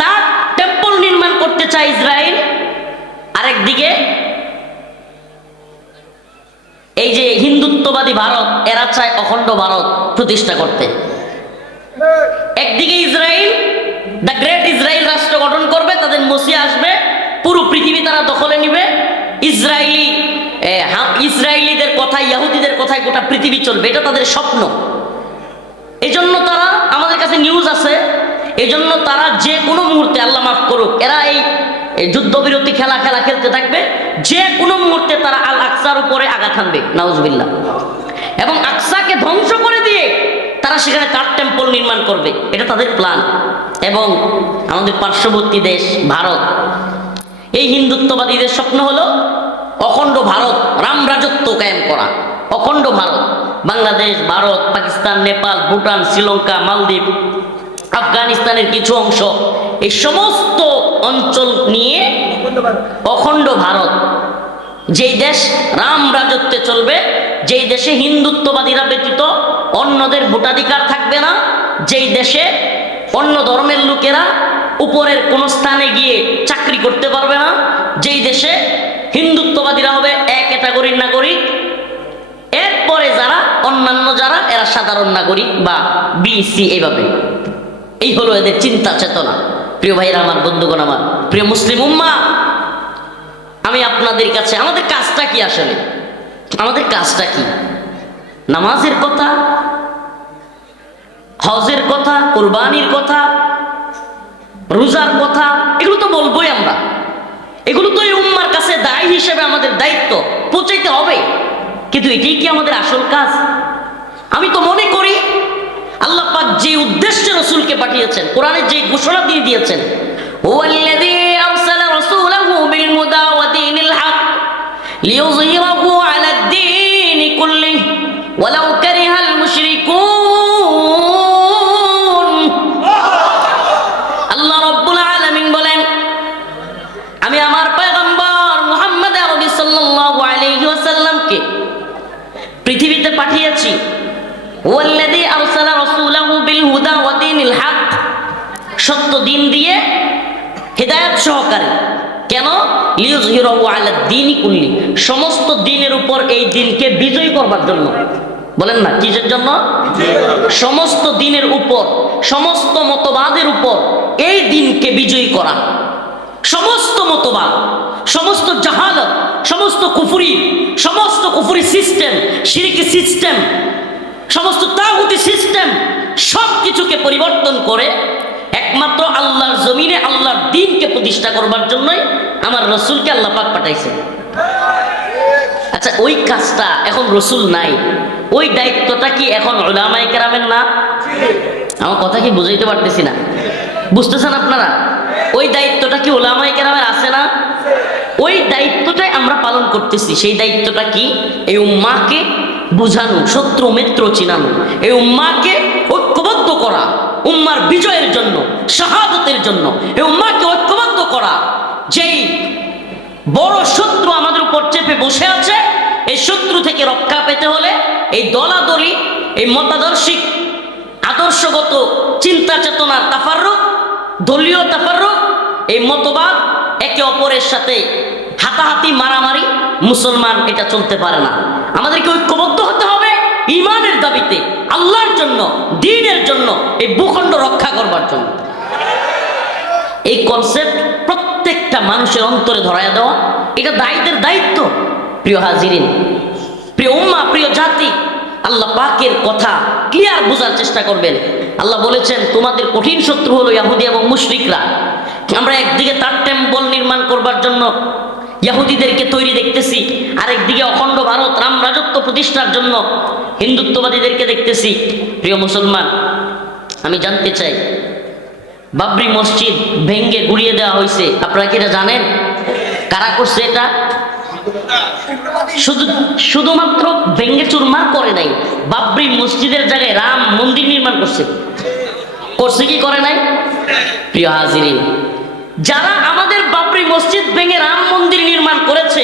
তার টেম্পল নির্মাণ করতে চায় ইসরায়েল, আরেকদিকে এই যে হিন্দুত্ববাদী ভারত, এরা চায় অখণ্ড ভারত প্রতিষ্ঠা করতে। একদিকে ইসরায়েল, দ্য গ্রেট ইসরায়েল রাষ্ট্র গঠন করবে, তাদের মসি আসবে, পুরো পৃথিবী তারা দখলে নিবে, ইসরায়েলিদের কথায়, ইহুদিদের কথায় গোটা পৃথিবী চলবে, এটা তাদের স্বপ্ন। এই জন্য তারা, আমাদের কাছে নিউজ আছে, এই জন্য তারা যে কোনো মুহূর্তে, আল্লাহ মাফ করুক, এরা এই যুদ্ধবিরতি খেলা খেলতে থাকবে, যে কোনো মুহূর্তে তারা আল আকসার উপরে আঘাত হানবে, নাউজুবিল্লাহ। এবং আকসাকে ধ্বংস করে দিয়ে তারা সেখানে তার টেম্পল নির্মাণ করবে, এটা তাদের প্ল্যান। এবং আমাদের পার্শ্ববর্তী দেশ ভারত, এই হিন্দুত্ববাদীদের স্বপ্ন হলো অখণ্ড ভারত, রাম রাজত্ব কায়েম করা, অখণ্ড ভারত। বাংলাদেশ, ভারত, পাকিস্তান, নেপাল, ভুটান, শ্রীলঙ্কা, মালদ্বীপ, আফগানিস্তানের কিছু অংশ, এই সমস্ত অঞ্চল নিয়ে অখণ্ড ভারত, যেই দেশ রাম রাজত্বে চলবে, যেই দেশে হিন্দুত্ববাদীরা ব্যতীত অন্যদের ভোটাধিকার থাকবে না, যেই দেশে অন্য ধর্মের লোকেরা উপরের কোন স্থানে গিয়ে চাকরি করতে পারবে না, যেই দেশে হিন্দুত্ববাদীরা হবে এক ক্যাটাগরির নাগরিক, এরপরে যারা অন্যান্য যারা এরা সাধারণ নাগরিক বা বিসি, এইভাবে। এই হলো এদের চিন্তা চেতনা। প্রিয় ভাইরা আমার, বন্ধুগণ আমার, প্রিয় মুসলিম উম্মাহ, আমি আপনাদের কাছে, আমাদের কাজটা কি আসলে? আমাদের কাজটা কি? নামাজের কথা, হজের কথা, কুরবানির কথা, রোজার কথা, এগুলো তো বলবোই আমরা। এগুলো তো এই উম্মার কাছে দায়ী হিসেবে আমাদের দায়িত্ব পৌঁছাইতে হবে। কিন্তু এটাই কি আমাদের আসল কাজ? আমি তো মনে করি আল্লাহ পাক যে উদ্দেশ্যে রাসূলকে পাঠিয়েছেন, কোরআনে যে ঘোষণা দিয়ে দিয়েছেন, হুয়াল্লাযী আরসালা রাসূলাহু বিল হুদা ওয়া দীনিল হক লিইয়ুযহিরাহু আলাদ দীনি কুল্লিহি ওয়ালাউ কারিহাল মুশরিকুন। আল্লাহ রাব্বুল আলামিন বলেন, আমি আমার পয়গম্বর মুহাম্মদ আরবি সাল্লাল্লাহু আলাইহি ওয়াসাল্লামকে পৃথিবীতে পাঠিয়েছি। ওয়াল্লাযী আরসালা রাসূলাহু বিল হুদা ওয়া দীনিল হক, সত্য দিন দিয়ে, হিদায়াত সহকারে। কেন? লিইয়ুযহিরাহু আলা দীনি কুল্লি, সমস্ত দিনের উপর এই দিনকে বিজয়ী করবার জন্য। বলেন না, কিসের জন্য? সমস্ত দিনের উপর, সমস্ত মতবাদের উপর এই দিনকে বিজয়ী করা। সমস্ত মতবাদ, সমস্ত জাহালত, সমস্ত কুফরি সিস্টেম, শিরকি সিস্টেম, সমস্ত তাগুতি সিস্টেম, সব কিছুকে পরিবর্তন করে একমাত্র আল্লাহর জমিনে আল্লাহর দ্বীনকে প্রতিষ্ঠা করবার জন্যই আমার রাসূলকে আল্লাহ পাক পাঠাইছেন। আচ্ছা, ওই কাজটা এখন রাসূল নাই, ওই দায়িত্বটা কি এখন উলামায়ে কেরামের না? আমার কথা কি বুঝাইতে পারতেছি না? বুঝতেছেন আপনারা? ওই দায়িত্বটা কি উলামায়ে কেরামের আছে না? ওই দায়িত্বটাই আমরা পালন করতেছি। সেই দায়িত্বটা কি? এই উম্মাহকে বুঝানো, শত্রু মিত্র চিনানো, এই উম্মাহকে ঐক্যবদ্ধ করা, উম্মার বিজয়ের জন্য, শাহাদাতের জন্য এই উম্মাহকে ঐক্যবদ্ধ করা। যেই বড় শত্রু আমাদের উপর চেপে বসে আছে, এই শত্রু থেকে রক্ষা পেতে হলে এই দলাদলি, এই মতাদর্শিক আদর্শগত চিন্তা চেতনার তাফাররুক, দলীয় তাফাররুক, এই মতবাদ, একে অপরের সাথে হাতাহাতি মারামারি, মুসলমান এটা চলতে পারে না। আমাদেরকে ঐক্যবদ্ধ হতে হবে ঈমানের দাবিতে, আল্লাহর জন্য, দ্বীনের জন্য, এই ভূখণ্ড রক্ষা করবার জন্য। এই কনসেপ্ট প্রত্যেকটা মানুষের অন্তরে ধরায়া দেওয়া, এটা দায়ীদের দায়িত্ব। প্রিয় হাজিরিন, প্রিয় উম্মাহ, প্রিয় জাতি, আল্লাহ পাকের কথা ক্লিয়ার বোঝার চেষ্টা করবেন। আল্লাহ বলেছেন, তোমাদের কঠিন শত্রু হলো ইহুদি এবং মুশরিকরা। আমরা একদিকে তার টেম্পল নির্মাণ করবার জন্য ইহুদিদেরকে তৈরি দেখতেছি, আরেকদিকে অখণ্ড ভারত রাম রাজত্ব প্রতিষ্ঠার জন্য হিন্দুত্ববাদীদেরকে দেখতেছি। প্রিয় মুসলমান, আমি জানতে চাই, বাবরি মসজিদ ভেঙ্গে গুড়িয়ে দেওয়া হয়েছে, আপনারা কি এটা জানেন? কারা করছে এটা? শুধুমাত্র ভেঙ্গে চুরমার করে নাই, বাবরি মসজিদের জায়গায় রাম মন্দির নির্মাণ করছে। করছে কি করে নাই? প্রিয় হাজিরিন, যারা আমাদের বাবরি মসজিদ ভেঙে রাম মন্দির নির্মাণ করেছে,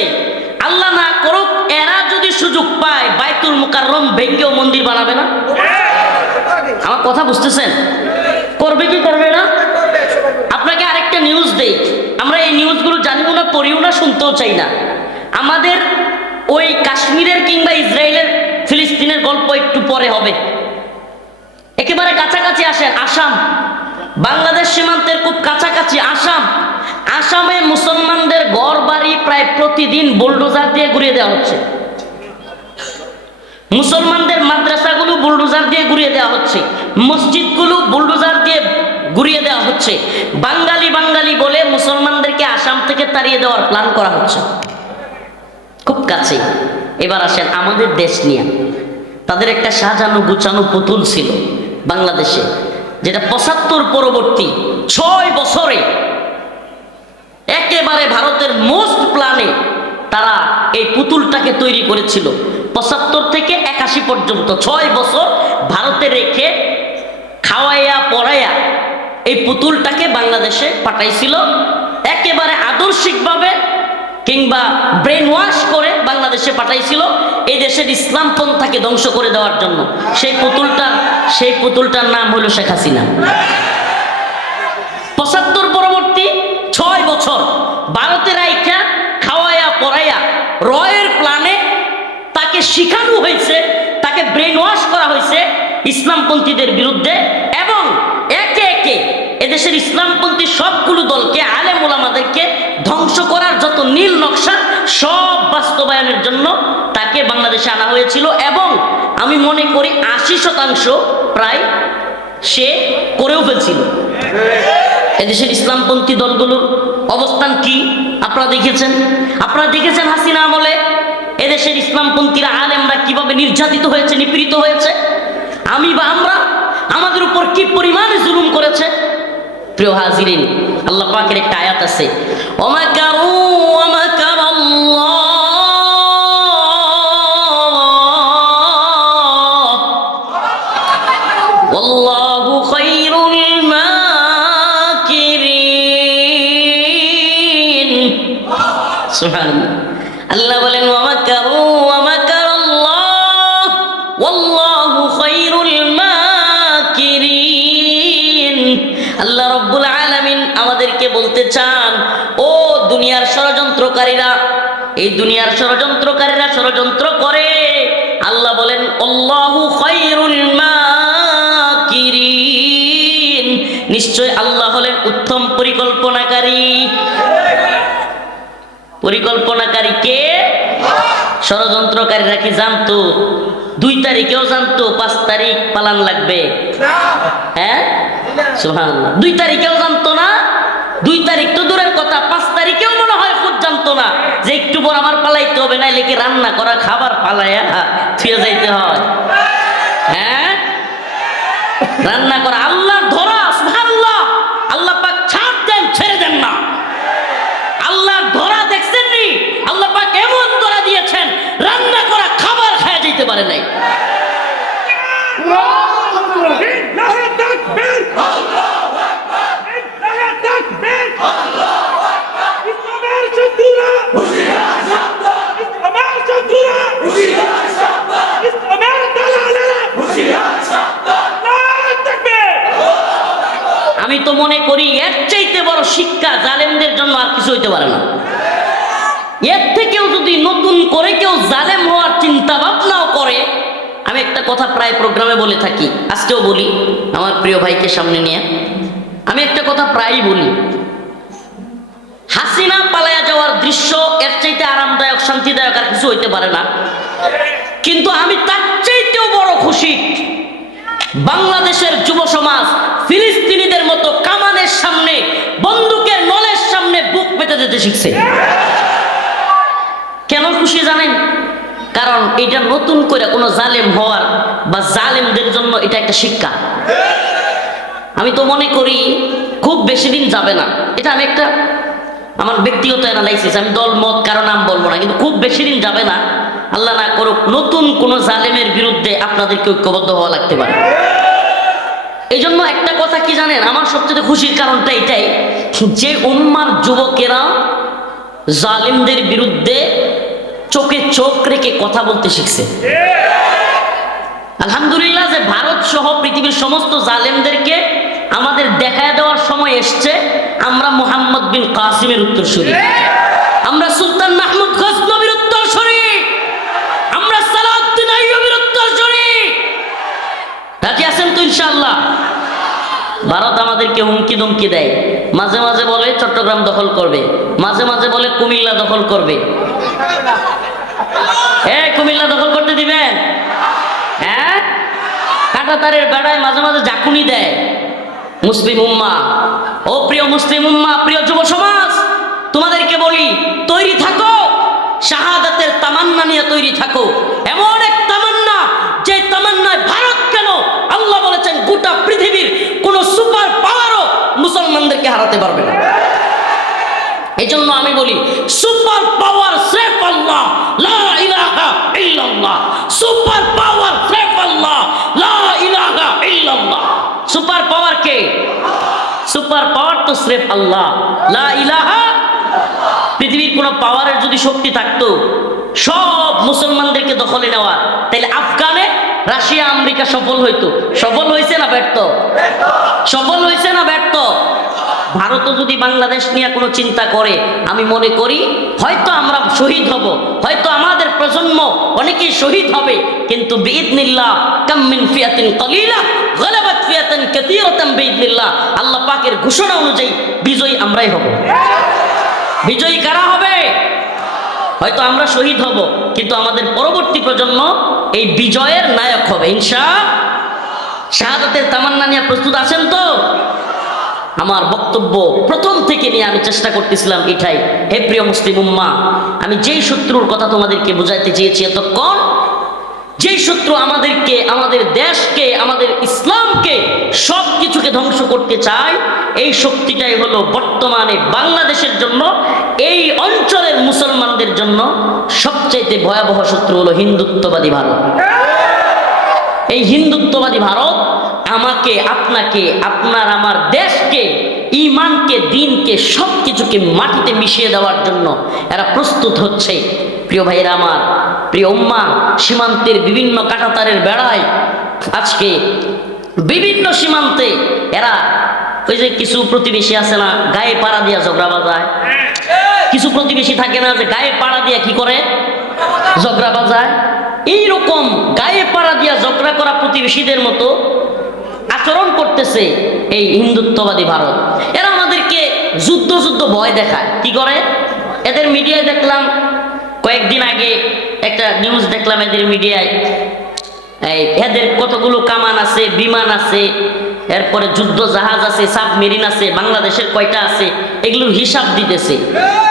আল্লাহ না করুক এরা যদি সুযোগ পায় বাইতুল মুকাররম ভেঙ্গেও মন্দির বানাবে না? আমার কথা বুঝতেছেন? করবে কি করবে না? আপনাকে আরেকটা নিউজ দেই, আমরা এই নিউজগুলো জানিও না, পড়িও না, শুনতেও চাই না। আমাদের ওই কাশ্মীরের কিংবা ইসরায়েলের ফিলিস্তিনের গল্প একটু পরে হবে। একেবারে কাছাকাছি আসেন, আসাম, বাংলাদেশ সীমান্তের খুব কাছাকাছি আসাম। আসামে মুসলমানদের ঘর বাড়ি প্রায় প্রতিদিন বুলডোজার দিয়ে ঘুরিয়ে দেওয়া হচ্ছে। মুসলমানদের মাদ্রাসাগুলো বুলডোজার দিয়ে ঘুরিয়ে দেওয়া হচ্ছে, মসজিদগুলো বুলডোজার দিয়ে ঘুরিয়ে দেওয়া হচ্ছে। বাঙালি বাঙালি বলে মুসলমানদেরকে আসাম থেকে তাড়িয়ে দেওয়ার প্ল্যান করা হচ্ছে খুব কাছে। এবার আসেন আমাদের দেশ নিয়ে। তাদের একটা সাজানো গুছানো পুতুল ছিল বাংলাদেশে, যেটা ৭৫ পরবর্তী ৬ বছরে একেবারে ভারতের মোস্ট প্ল্যানে তারা এই পুতুলটাকে তৈরি করেছিল। ৭৫ থেকে ৮১ পর্যন্ত ৬ বছর ভারতে রেখে খাওয়াইয়া পড়াইয়া এই পুতুলটাকে বাংলাদেশে পাঠাইছিল একেবারে আদর্শিকভাবে কিংবা ব্রেন ওয়াশ করে বাংলাদেশে পাঠাইছিল এই দেশের ইসলাম পন্থাকে ধ্বংস করে দেওয়ার জন্য। সেই পুতুলটার নাম হলো শেখ হাসিনা। ৭৫ পরবর্তী ৬ বছর ভারতের আইকা খাওয়াইয়া পড়াইয়া রয়ের প্ল্যানে তাকে শিখানো হয়েছে, তাকে ব্রেন ওয়াশ করা হয়েছে ইসলামপন্থীদের বিরুদ্ধে, এবং একে একে এদেশের ইসলামপন্থী সবগুলো দলকে, আলেম ওলামাদেরকে ধ্বংস করার যত নীল নকশা সব বাস্তবায়নের জন্য তাকে বাংলাদেশে আনা হয়েছিল। এবং আমি মনে করি ৮০% প্রায় সে করেও ফেলছিল। এদেশের ইসলামপন্থী দলগুলোর অবস্থান কি আপনারা দেখেছেন হাসিনা আমলে এদেশের ইসলামপন্থীরা আলেমরা কিভাবে নির্যাতিত হয়েছে, নিপীড়িত হয়েছে। আমরা আমাদের উপর কি পরিমাণে জুলুম করেছে। প্রিয় হাজিরিন, আল্লাহ পাকের একটা আয়াত আছে, ওমাকারু ওয়ামাকারাল্লাহ ওয়াল্লাহু খায়রুল মাকিরিন। সুবহানাল্লাহ। আল্লাহ বলেন ওয়ামাকারু ওয়ামাকারাল্লাহ ওয়াল্লাহু খায়রুল মাকিরিন। আল্লাহ রাব্বুল আলামিন আমাদেরকে বলতে চান, ও দুনিয়ার ষড়যন্ত্রকারীরা, এই দুনিয়ার ষড়যন্ত্রকারীরা ষড়যন্ত্র করে, আল্লাহ বলেন আল্লাহু খায়রুল মাকিরিন, নিশ্চয় আল্লাহ হলেন উত্তম পরিকল্পনাকারী। পরিকল্পনাকারী কে? ষড়যন্ত্রকারীরা কি জানতো 2 তারিখেও জানতো 5 তারিখ পালান লাগবে? হ্যাঁ, সুবহানাল্লাহ। 2 তারিখেও জানতো না, 2 তারিখ তো দূরের কথা, 5 তারিখেও মনে হয় খুব জানতো না যে একটু পর আমার পালাইতে হবে, নাইলে কি রান্না করা খাবার পালাইয়া থুয়ে যাইতে হয়। হ্যাঁ, রান্না করা আল্লাহর ধরা। সুবহানাল্লাহ। আল্লাহ পাক ছাড় দেন, ছেড়ে দেন না। আল্লাহর ধরা দেখছেন নি? আল্লাহ পাক এমন ধরা দিয়েছেন, রান্না করা খাবার খাওয়া যেতে পারে নাই। আমি তো মনে করি এর চাইতে বড় শিক্ষা জালেমদের জন্য আর কিছু হইতে পারে না। এর থেকেও যদি নতুন করে কেউ জালেম হওয়ার চিন্তা ভাবনাও করে, আমি একটা কথা প্রায় প্রোগ্রামে বলে থাকি, আজকেও বলি আমার প্রিয় ভাইকে সামনে নিয়ে, আমি একটা কথা প্রায়ই বলি, হাসিনা পালায়া যাওয়ার দৃশ্য এর চাইতে আরামদায়ক, শান্তিদায়ক আর কিছু হইতে পারে না। কিন্তু আমি তার চাইতেও বড় খুশি বাংলাদেশের যুব সমাজ ফিলিস্তিনিদের মতো কামানের সামনে, বন্দুকের নলের সামনে বুক পেতে দিতে শিখছে। কেন খুশি জানেন? কারণ এটা নতুন করে কোনো জালেম হওয়ার বা জালেমদের জন্য এটা একটা শিক্ষা। আমি তো মনে করি খুব বেশি দিন যাবে না, এটা আমি একটা আমার ব্যক্তিগত অ্যানালাইসিস, আমি দল মত কারো নাম বলবো না, কিন্তু খুব বেশি দিন যাবে না, আল্লাহ না করুক, নতুন কোনো জালেমের বিরুদ্ধে আপনাদেরকে ঐক্যবদ্ধ হওয়া লাগতে পারে। এই জন্য একটা কথা কি জানেন, আমার সবচেয়ে খুশির কারণটা এটাই যে উম্মার যুবকেরা জালিমদের বিরুদ্ধে চোখে চোখ রেখে কথা বলতে শিখছে। আলহামদুলিল্লাহ যে ভারত সহ পৃথিবীর সমস্ত জালেমদেরকে আমাদের দেখায় দেওয়ার সময় এসছে। আমরা মুহাম্মদ বিন কাসিমের উত্তরসূরি, আমরা সুলতান মাহমুদ গজনবীর উত্তরসূরি, আমরা সালাউদ্দিন আইয়ুবীর উত্তরসূরি। রাজি আছেন তো ইনশাআল্লাহ? ভারত আমাদেরকে হুমকি ধমকি দেয়, মাঝে মাঝে বলে চট্টগ্রাম দখল করবে, মাঝে মাঝে বলে কুমিল্লা দখল করবে। কুমিল্লা দখল করতে দিবেন? হ্যাঁ, কাঁটাতারের বেড়ায় মাঝে মাঝে ঝাঁকুনি দেয়। মুসলিম উম্মা, ও প্রিয় মুসলিম উম্মা, প্রিয় যুব সমাজ, তোমাদেরকে বলি তৈরি থাকো, শাহাদাতের তামান্না নিয়ে তৈরি থাকো। এমন এক তামান্না যে তামান্নায় ভারত কেন, আল্লাহ বলেছেন গোটা পৃথিবীর কোন সুপার পাওয়ারও মুসলমানদেরকে হারাতে পারবে না। এই জন্য আমি বলি সুপার পাওয়ার স্রেফ আল্লাহ, লা ইলাহা ইল্লাল্লাহ। সুপার পাওয়ার স্রেফ আল্লাহ, লা ইলাহা ইল্লাল্লাহ। সুপার পাওয়ার কে? সুপার পাওয়ার তো স্রেফ আল্লাহ, লা ইলাহা। পৃথিবীর কোন পাওয়ারের যদি শক্তি থাকতো সব মুসলমানদেরকে দখলে নেওয়া, তাহলে আফগানে রাশিয়া আমেরিকা সফল হইতো। সফল হয়েছে না ব্যর্থ? সফল হয়েছে না ব্যর্থ? ভারতও যদি বাংলাদেশ নিয়ে কোনো চিন্তা করে, আমি মনে করি হয়তো আমরা শহীদ হব, হয়তো আমাদের প্রজন্ম অনেকেই শহীদ হবে, কিন্তু বিইذنিল্লাহ কাম মিন ফিয়াতিন কলিলা গালাবাত ফিয়াতান কাসীরাতান বিইذনিল্লাহ, আল্লাহ পাকের ঘোষণা অনুযায়ী বিজয়ী আমরাই হব। বিজয়ী কারা হবে? হয়তো আমরা শহীদ হব, কিন্তু আমাদের পরবর্তী প্রজন্ম এই বিজয়ের নায়ক হবে ইনশাআল্লাহ। শাহাদাতের তামান্না নিয়ে প্রস্তুত আছেন তো? আমার বক্তব্য প্রথম থেকে নিয়ে আমি চেষ্টা করতেছিলাম এটাই, হে প্রিয় মুসলিম উম্মাহ, আমি যেই শত্রুর কথা তোমাদেরকে বুঝাইতে চেয়েছি এতক্ষণ, যেই শত্রু আমাদেরকে, আমাদের দেশকে, আমাদের ইসলামকে, সব কিছুকে ধ্বংস করতে চায়, এই শক্তিটাই হলো বর্তমানে বাংলাদেশের জন্য, এই অঞ্চলের মুসলমানদের জন্য সবচাইতে ভয়াবহ শত্রু হলো হিন্দুত্ববাদী ভারত। এই হিন্দুত্ববাদী ভারত আমাকে, আপনাকে, আপনার আমার দেশকে, ঈমানকে, দ্বীনকে, সব কিছুকে মাটিতে মিশিয়ে দেওয়ার জন্য এরা প্রস্তুত হচ্ছে। প্রিয় ভাইয়েরা আমার, প্রিয় উম্মাহ, সীমান্তের বিভিন্ন কাঁটাতারের বেড়ায় আজকে বিভিন্ন সীমান্তে এরা, ওই যে কিছু প্রতিবেশী আছে না, গায়ে পাড়া দিয়া ঝগড়া বাজায়, কিছু প্রতিবেশী থাকে না যে গায়ে পাড়া দিয়া কি করে, ঝগড়া বাজায়। এইরকম গায়ে পাড়া দিয়া ঝগড়া করা প্রতিবেশীদের মতো আচরণ করতেছে এই হিন্দুত্ববাদী ভারত। এরা আমাদেরকে যুদ্ধ যুদ্ধ ভয় দেখায়। কি করে? এদের মিডিয়ায় দেখলাম কয়েকদিন আগে একটা নিউজ দেখলাম, এদের মিডিয়ায় এদের কতগুলো কামান আছে, বিমান আছে, এরপরে যুদ্ধ জাহাজ আছে, সাবমেরিন আছে, বাংলাদেশের কয়টা আছে, এগুলোর হিসাব দিতেছে।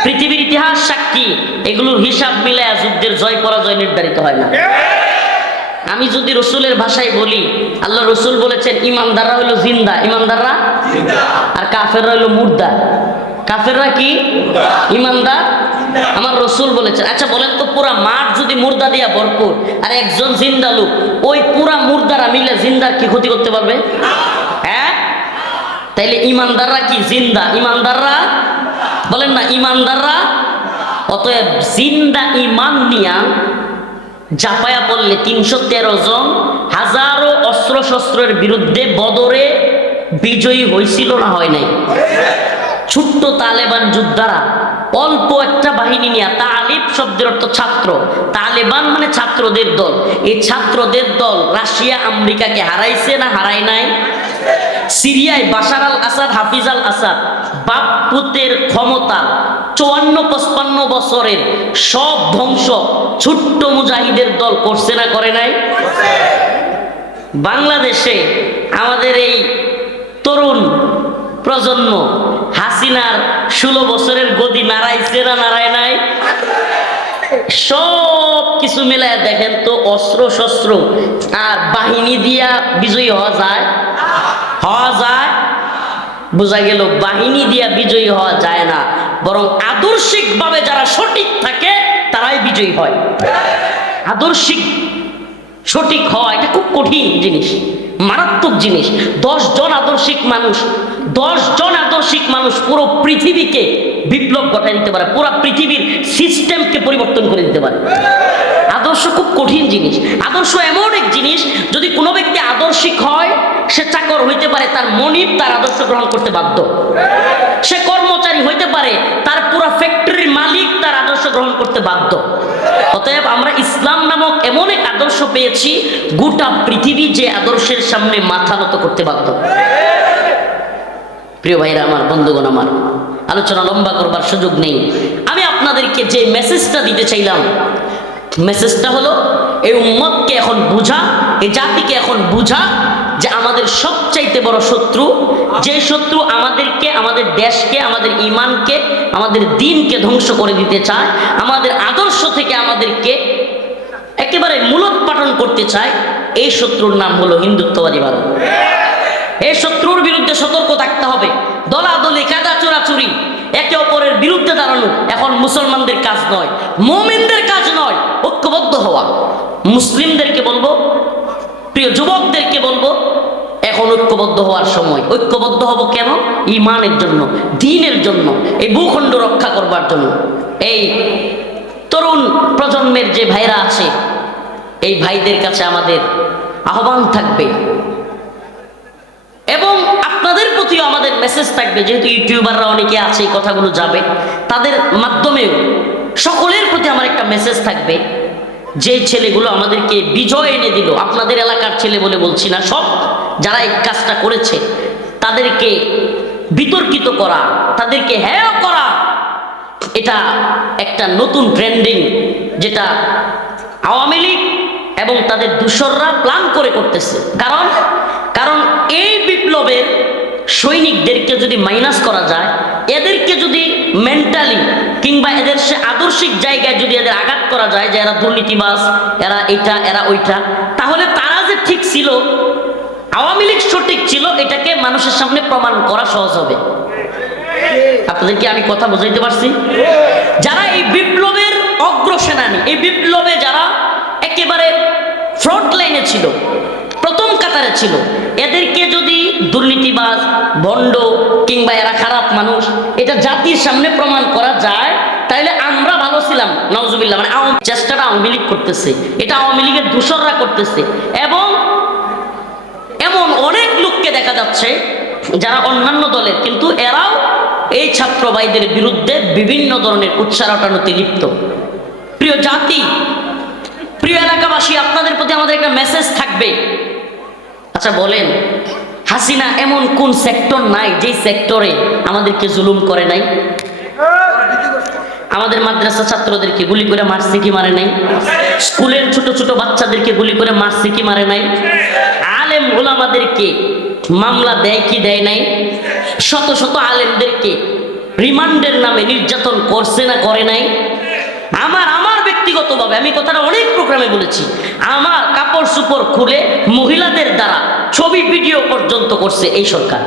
পৃথিবীর ইতিহাস সাক্ষী, এগুলোর হিসাব মিলায় যুদ্ধের জয় পরাজয় নির্ধারিত হয় না। আমি যদি রসুলের ভাষায় বলি, আল্লাহ রসুল বলেছেন ইমানদাররা হইলো জিন্দা, ইমানদাররা, আর কাফেররা হইলো মুর্দা। কাফেররা কি? ইমানদার। আমার রসুল বলেছেন। আচ্ছা বলেন তো, পুরা মাঠ যদি মুর্দা দিয়া ভরপুর আর একজন জিন্দা লোক, ওই পুরা মুর্দারা মিলে জিন্দার কি ক্ষতি করতে পারবে? হ্যাঁ? তাইলে ইমানদাররা কি জিন্দা? ইমানদাররা বলেন না, ইমানদাররা। অতএব জিন্দা ইমান নিয়া জাপায়া পড়লে 313 জন হাজারো অস্ত্র শস্ত্রের বিরুদ্ধে বদরে বিজয়ী হয়েছিল না হয় নাই? ছোট্ট তালেবান যোদ্ধারা অল্প একটা বাহিনী নিয়ে, তালিব শব্দের অর্থ ছাত্র, তালেবান মানে ছাত্রদের দল, এই ছাত্রদের দল রাশিয়া আমেরিকাকে হারাইছে না হারায় নাই? সিরিয়ায় বাশার আল আসাদ, হাফিজ আল আসাদ, বাপ পুতের ক্ষমতা 54-55 বছরের সব ধ্বংস ছোট্ট মুজাহিদের দল করছে না করে নাই? বাংলাদেশে আমাদের এই তরুণ প্রজন্ম হাসিনার 16 বছরের গদি নাড়াইছে না নাড়ায় নাই? সব কিছু মিলায় দেখেন তো, অস্ত্র শস্ত্র আর বাহিনী দিয়া বিজয়ী হওয়া যায়? হওয়া যায়? বোঝা গেল বাহিনী দিয়া বিজয়ী হওয়া যায় না, বরং আদর্শিক ভাবে যারা সঠিক থাকে তারাই বিজয়ী হয়। আদর্শিক সঠিক হওয়া এটা খুব কঠিন জিনিস, মারাত্মক জিনিস। 10 জন আদর্শিক মানুষ, 10 জন আদর্শিক মানুষ পুরো পৃথিবীকে বিপ্লব ঘটায় দিতে পারে, পুরো পৃথিবীর সিস্টেমকে পরিবর্তন করে দিতে পারে। আদর্শ খুব কঠিন জিনিস। আদর্শ এমন এক জিনিস, যদি কোনো ব্যক্তি আদর্শিক হয়, সে চাকর হইতে পারে, তার মনিব তার আদর্শ গ্রহণ করতে বাধ্য। সে কর্মচারী হইতে পারে, তার পুরো ফ্যাক্টরির মালিক তার আদর্শ গ্রহণ করতে বাধ্য। অতএব আমরা ইসলাম নামক এমন এক আদর্শ পেয়েছি, গোটা পৃথিবী যে আদর্শের সামনে মাথা নত করতে বাধ্য। প্রিয় ভাইরা আমার, বন্ধুগণ আমার, আলোচনা লম্বা করবার সুযোগ নেই। আমি আপনাদেরকে যে মেসেজটা দিতে চাইলাম, মেসেজটা হলো এই উম্মতকে এখন বুঝা, এই জাতিকে এখন বুঝা যে আমাদের সবচাইতে বড় শত্রু, যে শত্রু আমাদেরকে, আমাদের দেশকে, আমাদের ঈমানকে, আমাদের দ্বীনকে ধ্বংস করে দিতে চায়, আমাদের আদর্শ থেকে আমাদেরকে একেবারে মূলোৎপাটন করতে চায়, এই শত্রুর নাম হলো হিন্দুত্ববাদী ভারত। এই শত্রুর বিরুদ্ধে সতর্ক থাকতে হবে। দলাদলি, কাদা চোরাচুরি, একে অপরের বিরুদ্ধে দাঁড়ানো এখন মুসলমানদের কাজ নয়, মুমিনদের কাজ নয়। ঐক্যবদ্ধ হওয়া। মুসলিমদেরকে বলবো, প্রিয় যুবকদেরকে বলবো, এখন ঐক্যবদ্ধ হওয়ার সময়। ঐক্যবদ্ধ হব কেন? ঈমানের জন্য, দ্বীনের জন্য, এই ভূখণ্ড রক্ষা করবার জন্য। এই তরুণ প্রজন্মের যে ভাইরা আছে, এই ভাইদের কাছে আমাদের আহ্বান থাকবে এবং আপনাদের প্রতিও আমাদের মেসেজ থাকবে, যেহেতু ইউটিউবাররা অনেকে আছে এই কথাগুলো যাবে, তাদের মাধ্যমেও সকলের প্রতি আমার একটা মেসেজ থাকবে। যে ছেলেগুলো আমাদেরকে বিজয় এনে দিল, আপনাদের এলাকার ছেলে বলে বলছি না, সব যারা এই কাজটা করেছে তাদেরকে বিতর্কিত করা, তাদেরকে হেয় করা, এটা একটা নতুন ট্রেন্ডিং, যেটা আওয়ামী লীগ এবং তাদের দূষররা প্ল্যান করে করতেছে। কারণ এই বিপ্লবের সৈনিকদেরকে যদি মাইনাস করা যায়, এদেরকে যদি মেন্টালি কিংবা এদের সে আদর্শিক জায়গায় যদি এদের আঘাত করা যায় যে এরা দুর্নীতিবাজ, এরা এটা, এরা ওইটা, তাহলে তারা যে ঠিক ছিল, আওয়ামী লীগ সঠিক ছিল, এটাকে মানুষের সামনে প্রমাণ করা সহজ হবে। আপনাদেরকে আমি কথা বুঝাইতে পারছি? যারা এই বিপ্লবের অগ্রসেনানী, এই বিপ্লবে যারা একেবারে ফ্রন্ট লাইনে ছিল, প্রথম কাতারে ছিল, এদেরকে যদি দুর্নীতিবাজ, ভণ্ড কিংবা এরা খারাপ মানুষ, এটা জাতির সামনে প্রমাণ করা যায়, তাহলে আমরা ভালো ছিলাম। নাউজুবিল্লাহ, মানে চেষ্টাটা আওয়ামী লীগ করতেছে, এটা আওয়ামী লীগের দূষররা করতেছে। এবং এমন অনেক লোককে দেখা যাচ্ছে যারা অন্যান্য দলের, কিন্তু এরাও এই ছাত্র ভাইদের বিরুদ্ধে বিভিন্ন ধরনের উৎসাহ ওঠানোতে লিপ্ত। প্রিয় জাতি, প্রিয় এলাকাবাসী, আপনাদের প্রতি আমাদের একটা মেসেজ থাকবে। আচ্ছা বলেন, হাসিনা এমন কোন সেক্টর নাই যে সেক্টরে আমাদেরকে জুলুম করে নাই? আমাদের মাদ্রাসা ছাত্রদেরকে গুলি করে মারছে কি মারে নাই? স্কুলের ছোট ছোট বাচ্চাদেরকে গুলি করে মারছে কি মারে নাই? আলেম ওলামাদেরকে মামলা দেয় কি দেয় নাই? শত শত আলেমদেরকে রিমান্ডের নামে নির্যাতন করছে না করে নাই? আমার ব্যক্তিগতভাবে আমি কথাটা অনেক প্রোগ্রামে বলেছি, আমার কাপড় চোপড় খুলে মহিলাদের দ্বারা ছবি ভিডিও পর্যন্ত করছে এই সরকার।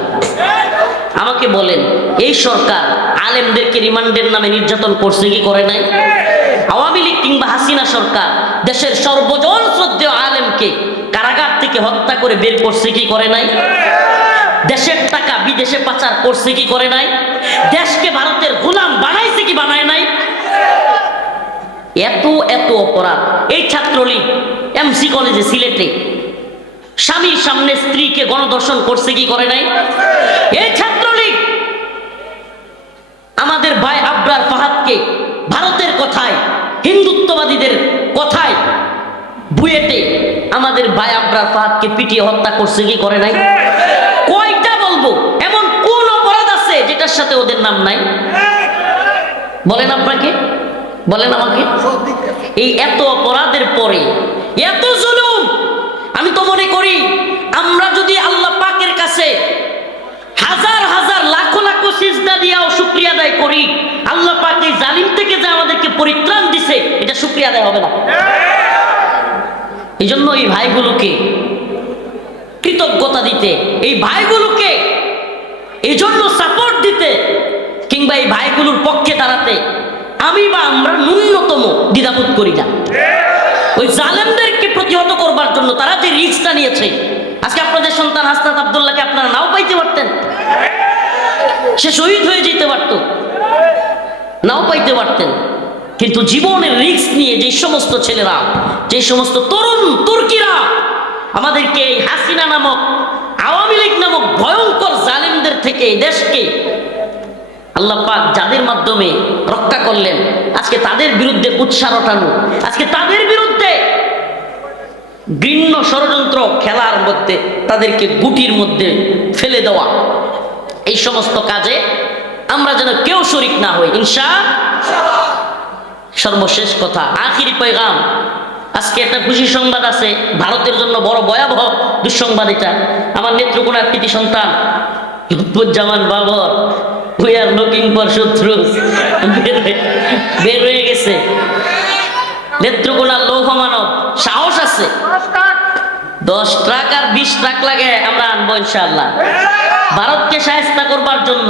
আমাকে বলেন, এই সরকার আলেমদেরকে রিমান্ডের নামে নির্যাতন করছে কি করে নাই? আওয়ামী লীগ কিংবা হাসিনা সরকার দেশের সর্বজন শ্রদ্ধেয় আলেমকে কারাগার থেকে হত্যা করে বের করছে কি করে নাই? দেশের টাকা বিদেশে পাচার করছে কি করে নাই? দেশকে ভারতের গোলাম বানাইছে কি বানায় নাই? এত এত অপরাধ। এই ছাত্রলীগ এমসি কলেজে সিলেটে স্বামীর সামনে স্ত্রীকে গণধর্ষণ করছে কি করে নাই? এই ছাত্রলীগ আমাদের ভাই আবরার ফাহাদকে ভারতের কথায়, হিন্দুত্ববাদীদের কথায় বুয়েটে আমাদের ভাই আবরার ফাহাদকে পিটিয়ে হত্যা করছে কি করে নাই? কয়টা বলবো? এমন কোন অপরাধ আছে যেটার সাথে ওদের নাম নাই? বলেন আপনাকে, বলেন আমাকে। এই এত অপরাধের পরে এত জুলুম, আমি তো মনে করি আমরা যদি আল্লাহ পাকের কাছে হাজার হাজার লাখো লাখো সিজদা দিয়াও শুকরিয়া আদায় করি, আল্লাহ পাক এই জালিম থেকে যে আমাদেরকে পরিত্রাণ দিছে, এটা শুকরিয়া আদায় হবে না। এই জন্য এই ভাইগুলোকে কৃতজ্ঞতা দিতে, এই ভাইগুলোকে এই জন্য সাপোর্ট দিতে, কিংবা এই ভাইগুলোর পক্ষে দাঁড়াতে আমি বা আমরা ন্যূনতম দ্বিধাবোধ করি না। ওই জালেমদেরকে প্রতিহত করবার জন্য তারা যে রিস্কটা নিয়েছে, আজকে আপনাদের সন্তান হাসনাত আব্দুল্লাহকে আপনারা নাও পাইতে পারতেন, সে শহীদ হয়ে যেতে পারত, নাও পাইতে পারতেন, কিন্তু জীবনের রিস্ক নিয়ে যে সমস্ত ছেলেরা, যে সমস্ত তরুণ তুর্কিরা আমাদেরকে এই হাসিনা নামক, আওয়ামী লীগ নামক ভয়ঙ্কর জালেমদের থেকে এই দেশকে আল্লাহ পাক যাদের মাধ্যমে রক্ষা করলেন, আজকে তাদের বিরুদ্ধে উৎসাহ ওঠানো, আজকে তাদের বিরুদ্ধে ঘৃণ্য ষড়যন্ত্র খেলার মধ্যে তাদেরকে গুটির মধ্যে ফেলে দেওয়া, এই সমস্ত কাজে আমরা যেন কেউ শরীক না হই ইনশাআল্লাহ। সর্বশেষ কথা, আখিরি পয়গাম, আজকে একটা খুশি সংবাদ আছে, ভারতের জন্য বড় ভয়াবহ দুঃসংবাদ এটা। আমার নেত্রকোনার কৃতি সন্তান Lutfuzzaman Babar, we are looking for শত্রুস, বের হয়ে গেছে। নেত্রকোনার লৌহ মানব, সাহস আছে, 10 ট্রাক আর 20 ট্রাক লাগে আমরা আনবো ইনশাআল্লাহ। ভারতকে শায়েস্তা করবার জন্য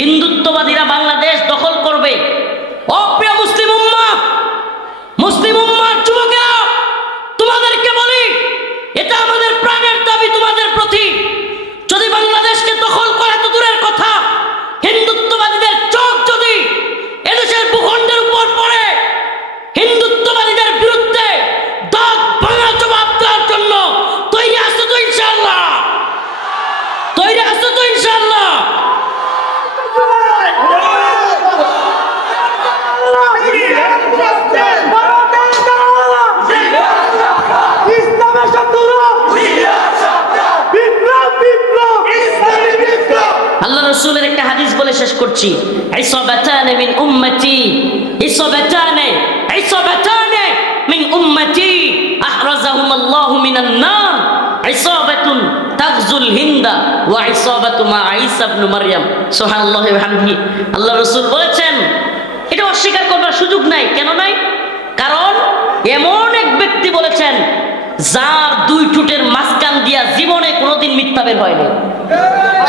হিন্দুত্ববাদীরা বাংলাদেশ দখল করবে। অপ্রিয় মুসলিম উম্মাহ, মুসলিম উম্মার যুবকেরা, তোমাদেরকে বলি, এটা আমাদের প্রাণের দাবি তোমাদের প্রতি। তৈরি আছো তো ইনশাআল্লাহ? আল্লাহ রাসূলের একটা হাদিস বলে শেষ করছি, ইসাবাতানে মিন উম্মতি, ইসাবাতানে মিন উম্মতি আহরাজাহুমুল্লাহু মিনান নার, ইসাবাতুন তাগজুল হিন্দা ওয়া ইসাবাতু মা ঈসা ইবনে মারইয়াম। সুবহানাল্লাহি ওয়া বিহামদিহি। আল্লাহ রাসূল বলেছেন, এটা অস্বীকার করবার সুযোগ নাই। কেন নাই? কারণ এমন এক ব্যক্তি বলেছেন যার দুই ঠোঁটের মাঝখান দিয়া জীবনে কোনোদিন মিথ্যা বের হয়নি।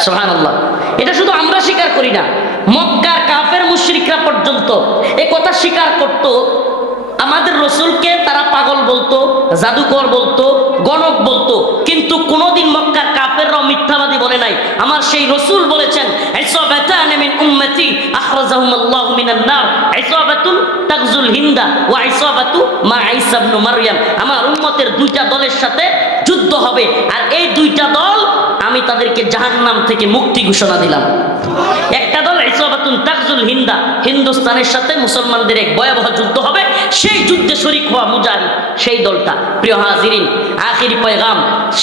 সুবহানাল্লাহ। এটা শুধু আমরা স্বীকার করি না, মক্কার কাফের মুশরিকরা পর্যন্ত এই কথা স্বীকার করত। আমাদের রসুলকে তারা পাগল বলতো, জাদুকর বলতো, গণক বলতো, কিন্তু কোনোদিন মক্কার কাফেররাও মিথ্যাবাদী বলে নাই। আমার সেই রসুল বলেছেন, ইসাবাতানে মিন উম্মতি আখরাজাহুমুল্লাহু মিনান নার, ইসাবাতুন তাগজুল হিন্দা ওয়া ইসাবাতু মা ঈসা ইবনে মারইয়াম। আমার উম্মতের দুইটা দলের সাথে যুদ্ধ হবে, আর এই দুইটা দল আমি তাদেরকে জাহান্নাম থেকে মুক্তি ঘোষণা দিলাম। একটা দল ইসাবাতুন তাগজুল হিন্দা, হিন্দুস্তানের সাথে মুসলমানদের এক ভয়াবহ যুদ্ধ হবে, সেই যুদ্ধে শরীক হওয়া মুজাহিদ, সেই দলটা। প্রিয় হাজিরিন, আখিরি পয়গাম,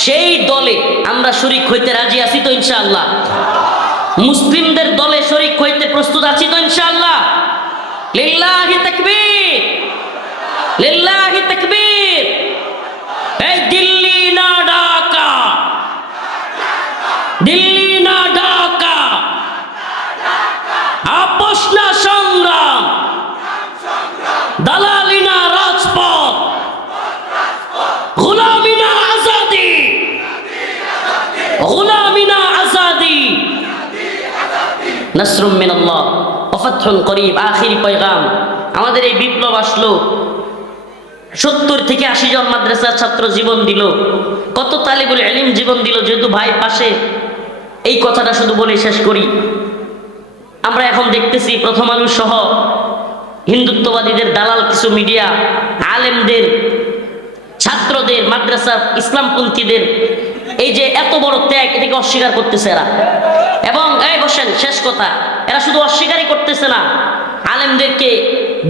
সেই দলে আমরা শরীক হইতে রাজি আছি তো ইনশাআল্লাহ? মুসলিমদের দলে শরীক হইতে প্রস্তুত আছি তো ইনশাআল্লাহ? লিল্লাহি তাকবীর, লিল্লাহি তাকবীর। এই দিল্লি না ঢাকা, দিল্লি না ঢাকা, আপোষ না সংগ্রাম, দালালি না রাজপথ, গোলামি না আজাদি, গোলামি না আজাদি, নাসরুম মিনাল্লাহ ওয়া ফাতহুন করিব। আখিরি পয়গাম, আমাদের এই বিপ্লব আসলো, 70 থেকে 80 জন মাদ্রাসার ছাত্র জীবন দিল, কত তালিবুল ইলম জীবন দিল। যেহেতু ভাই পাশে, এই কথাটা শুধু বলে শেষ করি। আমরা এখন দেখতেছি প্রথম আলো সহ হিন্দুত্ববাদীদের দালাল কিছু মিডিয়া আলেমদের, ছাত্রদের, মাদ্রাসা ইসলামপন্থীদের এই যে এত বড় ত্যাগ, এটাকে অস্বীকার করতেছে এরা। এবং এই বসেন, শেষ কথা, এরা শুধু অস্বীকারই করতেছে না, আলেমদেরকে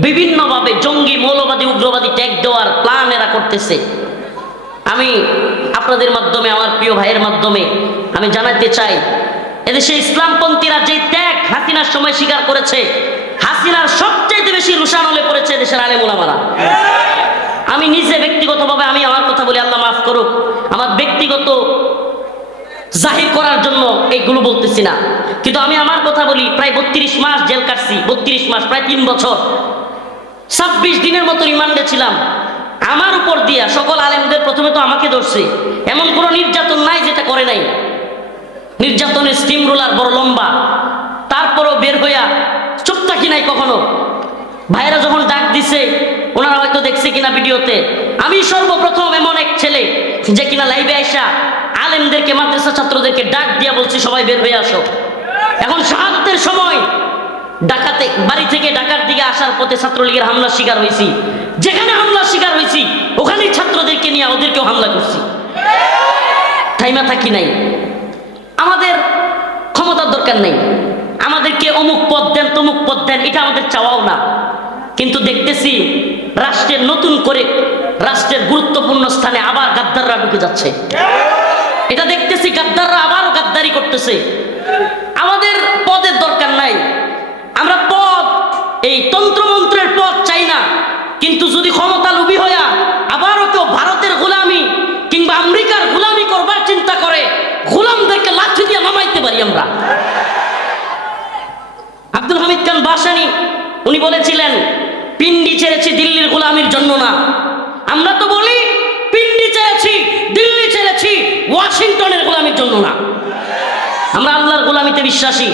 বিভিন্নভাবে জঙ্গি, মৌলবাদী, উগ্রবাদী ট্যাগ দেওয়ার প্ল্যান এরা করতেছে। আমি আপনাদের মাধ্যমে, আমার প্রিয় ভাইয়ের মাধ্যমে আমি জানাতে চাই, এদেশে ইসলামপন্থীরা যে ত্যাগ হাসিনার সময় স্বীকার করেছে, হাসিনার সবচেয়ে বেশি রুশানলে পড়েছে দেশের আলেম ওলামারা। আমি নিজে ব্যক্তিগতভাবে, আমি আমার কথা বলি, আল্লাহ মাফ করুক, আমার ব্যক্তিগত জাহির করার জন্য এইগুলো বলতেছি না, কিন্তু আমি আমার কথা বলি। প্রায় 32 মাস জেল কাটছি, 32 মাস, প্রায় 3 বছর, 26 দিনের মতো রিমান্ডে ছিলাম। আমার উপর দিয়া সকল আলেমদের প্রথমে তো আমাকে ধরছে। এমন কোনো নির্যাতন নাই যেটা করে নাই, নির্যাতনের স্টিম রোলার বড় লম্বা, তারপরও বের হইয়া চুপ থাকি নাই কখনো। ভাইরা যখন ডাক দিছে, ওনারা হয়তো দেখছে কিনা ভিডিওতে, আমি সর্বপ্রথম এমন এক ছেলে যে কিনা লাইভে আইসা আলেমদেরকে, মাদ্রাসা ছাত্রদেরকে ডাক দিয়া বলছি, সবাই বের হয়ে আসো। এখন শাহাদাতের সময় ডাকাতে বাড়ি থেকে ঢাকার দিকে আসার পথে ছাত্রলীগের হামলার শিকার হয়েছি। যেখানে হামলার শিকার হয়েছি ওখানেই ছাত্রদেরকে নিয়ে ওদেরকেও হামলা করছি, থাইমা থাকি নাই। আমাদের ক্ষমতার দরকার নেই, আমাদেরকে অমুক পদ দেন, তমুক পদ দেন, এটা আমাদের চাওয়াও না। কিন্তু দেখতেছি রাষ্ট্রের নতুন করে, রাষ্ট্রের গুরুত্বপূর্ণ স্থানে আবার গাদ্দাররা ঢুকে যাচ্ছে। এটা দেখতেছি গাদ্দাররা আবারও গাদ্দারি করতেছে। আমাদের পদের দরকার নাই, আমরা পদ, এই তন্ত্রমন্ত্রের পদ চাই না। কিন্তু যদি ক্ষমতা লোভী হইয়া আবারও কেউ ভারতের গোলামি কিংবা আমেরিকার গোলামি করবার চিন্তা করে, গোলামদেরকে লাঠি দিয়ে নামাইতে পারি আমরা। আব্দুল হামিদ খান বাসানি উনি বলেছিলেন, পিন্ডি ছেড়েছি দিল্লির গোলামির জন্য না। আমরা তো বলি পিন্ডি ছেড়েছি, দিল্লি ছেড়েছি ওয়াশিংটনের গোলামির জন্য না। আমরা আল্লাহর গোলামিতে বিশ্বাসী।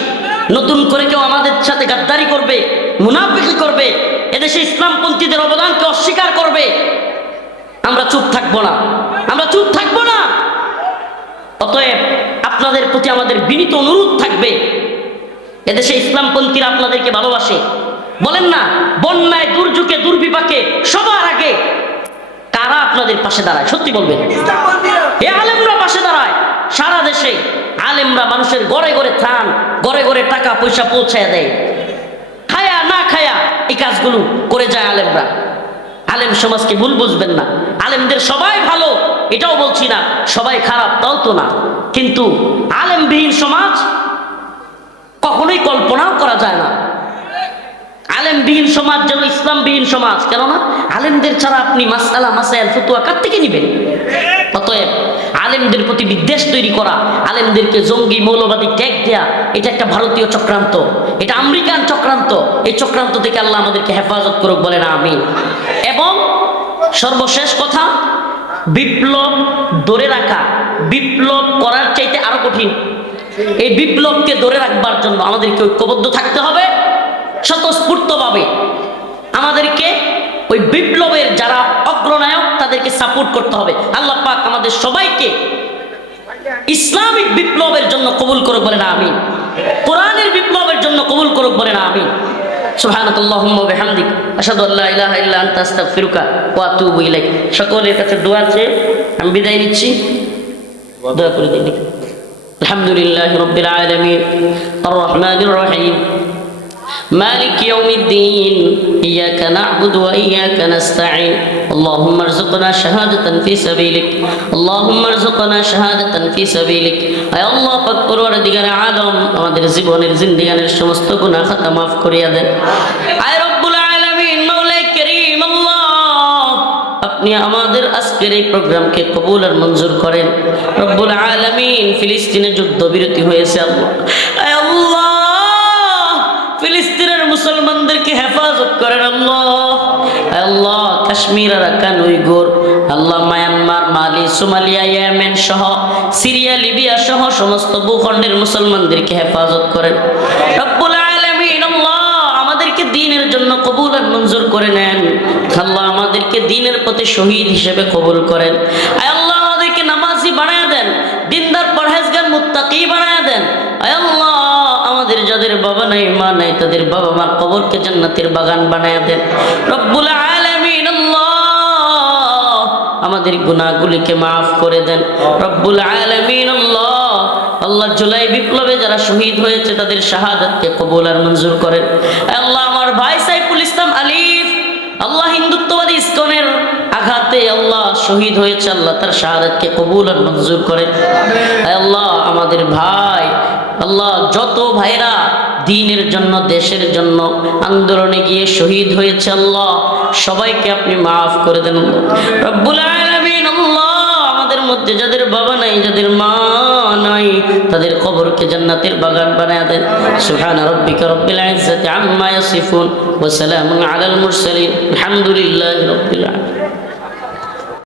নতুন করে কেউ আমাদের সাথে গাদ্দারি করবে, মুনাফিকি করবে, এদেশে ইসলামপন্থীদের অবদানকে অস্বীকার করবে, আমরা চুপ থাকবো না, আমরা চুপ থাকবো না। অতএব আপনাদের প্রতি আমাদের বিনীত অনুরোধ থাকবে, এদেশে ইসলামপন্থীরা আপনাদেরকে ভালোবাসে। বলেন না, বন্যায়, দুর্যোগে, দুর্বিপাকে সবার আগে কারা আপনাদের পাশে দাঁড়ায়? সত্যি বলবেন, এ আলেমরা পাশে দাঁড়ায়। সারা দেশে আলেম আলেমরা মানুষের ঘরে ঘরে ত্রাণ, ঘরে ঘরে টাকা পয়সা পৌঁছায় দেয়, খায়া না খায়া এই কাজগুলো করে যায় আলেমরা। আলেম সমাজকে ভুল বুঝবেন না, আলেমদের সবাই ভালো এটাও বলছি না, সবাই খারাপ তাও তো না, কিন্তু আলেমবিহীন সমাজ কখনোই কল্পনাও করা যায় না। আলেমবিহীন সমাজ যেন ইসলামবিহীন সমাজ, কেননা আলেমদের ছাড়া আপনি মাসআলা মাসাইল ফতোয়া কার থেকে নিবেন? অতএব আলেমদের প্রতি বিদ্বেষ তৈরি করা, আলেমদেরকে জঙ্গি মৌলবাদী ট্যাগ দেয়া, এটা একটা ভারতীয় চক্রান্ত, এটা আমেরিকান চক্রান্ত। এই চক্রান্ত থেকে আল্লাহ আমাদেরকে হেফাজত করুক, বলেন আমিন। এবং সর্বশেষ কথা, বিপ্লব ধরে রাখা, বিপ্লব করার চাইতে আরো কঠিন। এই বিপ্লবকে ধরে রাখবার জন্য আমাদেরকে ঐক্যবদ্ধ থাকতে হবে, স্বতঃস্ফূর্তভাবে আমাদেরকে ওই বিপ্লবের যারা অগ্রনায়ক তাদেরকে সাপোর্ট করতে হবে। আল্লাহ পাক আমাদের সবাইকে ইসলামিক বিপ্লবের জন্য কবুল করুক, বলেন আমিন। কোরআনের বিপ্লবের জন্য কবুল করুক, বলেন আমিন। সুবহানাকাল্লাহুম্মা ওয়া বিহামদিক আশহাদু আল্লা ইলাহা ইল্লা আনতা আস্তাগফিরুকা ওয়া আতুবু ইলাইক। সকলের কাছে দোয়া চেয়ে আমি বিদায় নিচ্ছি, দোয়া করে দিন। আলহামদুলিল্লাহি রাব্বিল আলামিন আর রহমানির রহিম مالك يوم الدين إياك نعبد وإياك نستعين اللهم ارزقنا شهادة في سبيلك اللهم ارزقنا شهادة في سبيلك أي الله পাক পরওয়ারদিগার আলম আমাদের জীবনের জিন্দেগানের সমস্ত গুনাহ খাতা maaf করিয়া দেন। আয় রব্বুল আলামিন মাওলাই করিম আল্লাহ, আপনি আমাদের আজকের এই প্রোগ্রামকে কবুল আর মঞ্জুর করেন। রব্বুল আলামিন ফিলিস্তিনে যুদ্ধবিরতি হয়েছে আল্লাহ, আয় আল্লাহ ফিলিস্তিনের মুসলমানদেরকে হেফাজত করেন আল্লাহ। আল্লাহ কাশ্মীর, আরাকান, উইগুর, আল্লাহ মায়ানমার, মালি, সোমালিয়া, ইয়েমেন সহ সিরিয়া, লিবিয়া সহ সমস্ত ভূখণ্ডের মুসলমানদেরকে হেফাজত করেন রব্বুল আলামিন। আল্লাহ আমাদেরকে দ্বীনের জন্য কবুল আর মঞ্জুর করে নেন আল্লাহ, আমাদেরকে দ্বীনের প্রতি শহীদ হিসেবে কবুল করেন। আয় আল্লাহ আমাদেরকে নামাজি বানায়া দেন, দিনদার পরহেজগার মুত্তাকি বানায়া দেন। আয় আল্লাহ আমাদের যাদের বাবা নাই মা নাই তাদের বাবা মার কবরকে জান্নাতের বাগান বানায়া দেন রব্বুল আলামিন। আল্লাহ আমাদের গুনাহগুলিকে maaf করে দেন রব্বুল আলামিন। আল্লাহ আল্লাহ জুলাই বিপ্লবে যারা শহীদ হয়েছে তাদের শাহাদাতকে কবুল আর মঞ্জুর করেন। আল্লাহ আমার ভাই সাইফুল ইসলাম আলিফ আল্লাহ হিন্দুত্ববাদী ইসকনের আঘাতে আল্লাহ শহীদ হয়েছে, আল্লাহ তার শাহাদাতকে কবুল আর মঞ্জুর করেন। আল্লাহ আমাদের ভাই আল্লাহ যত ভাইরা দ্বীনের জন্য দেশের জন্য আন্দোলনে গিয়ে শহীদ হয়েছে আল্লাহ সবাইকে আপনি maaf করে দেন রব্বুল আলামিন। আল্লাহ আমাদের মধ্যে যাদের বাবা নাই যাদের মা নাই তাদের কবরকে জান্নাতের বাগান বানায়া দেন। সুবহানা রাব্বিকা রাব্বিল ইজ্জাতি আম্মা ইয়াসিফুন ওয়া সালামুন আলাল মুরসালিন আলহামদুলিল্লাহি রাব্বিল আলামিন।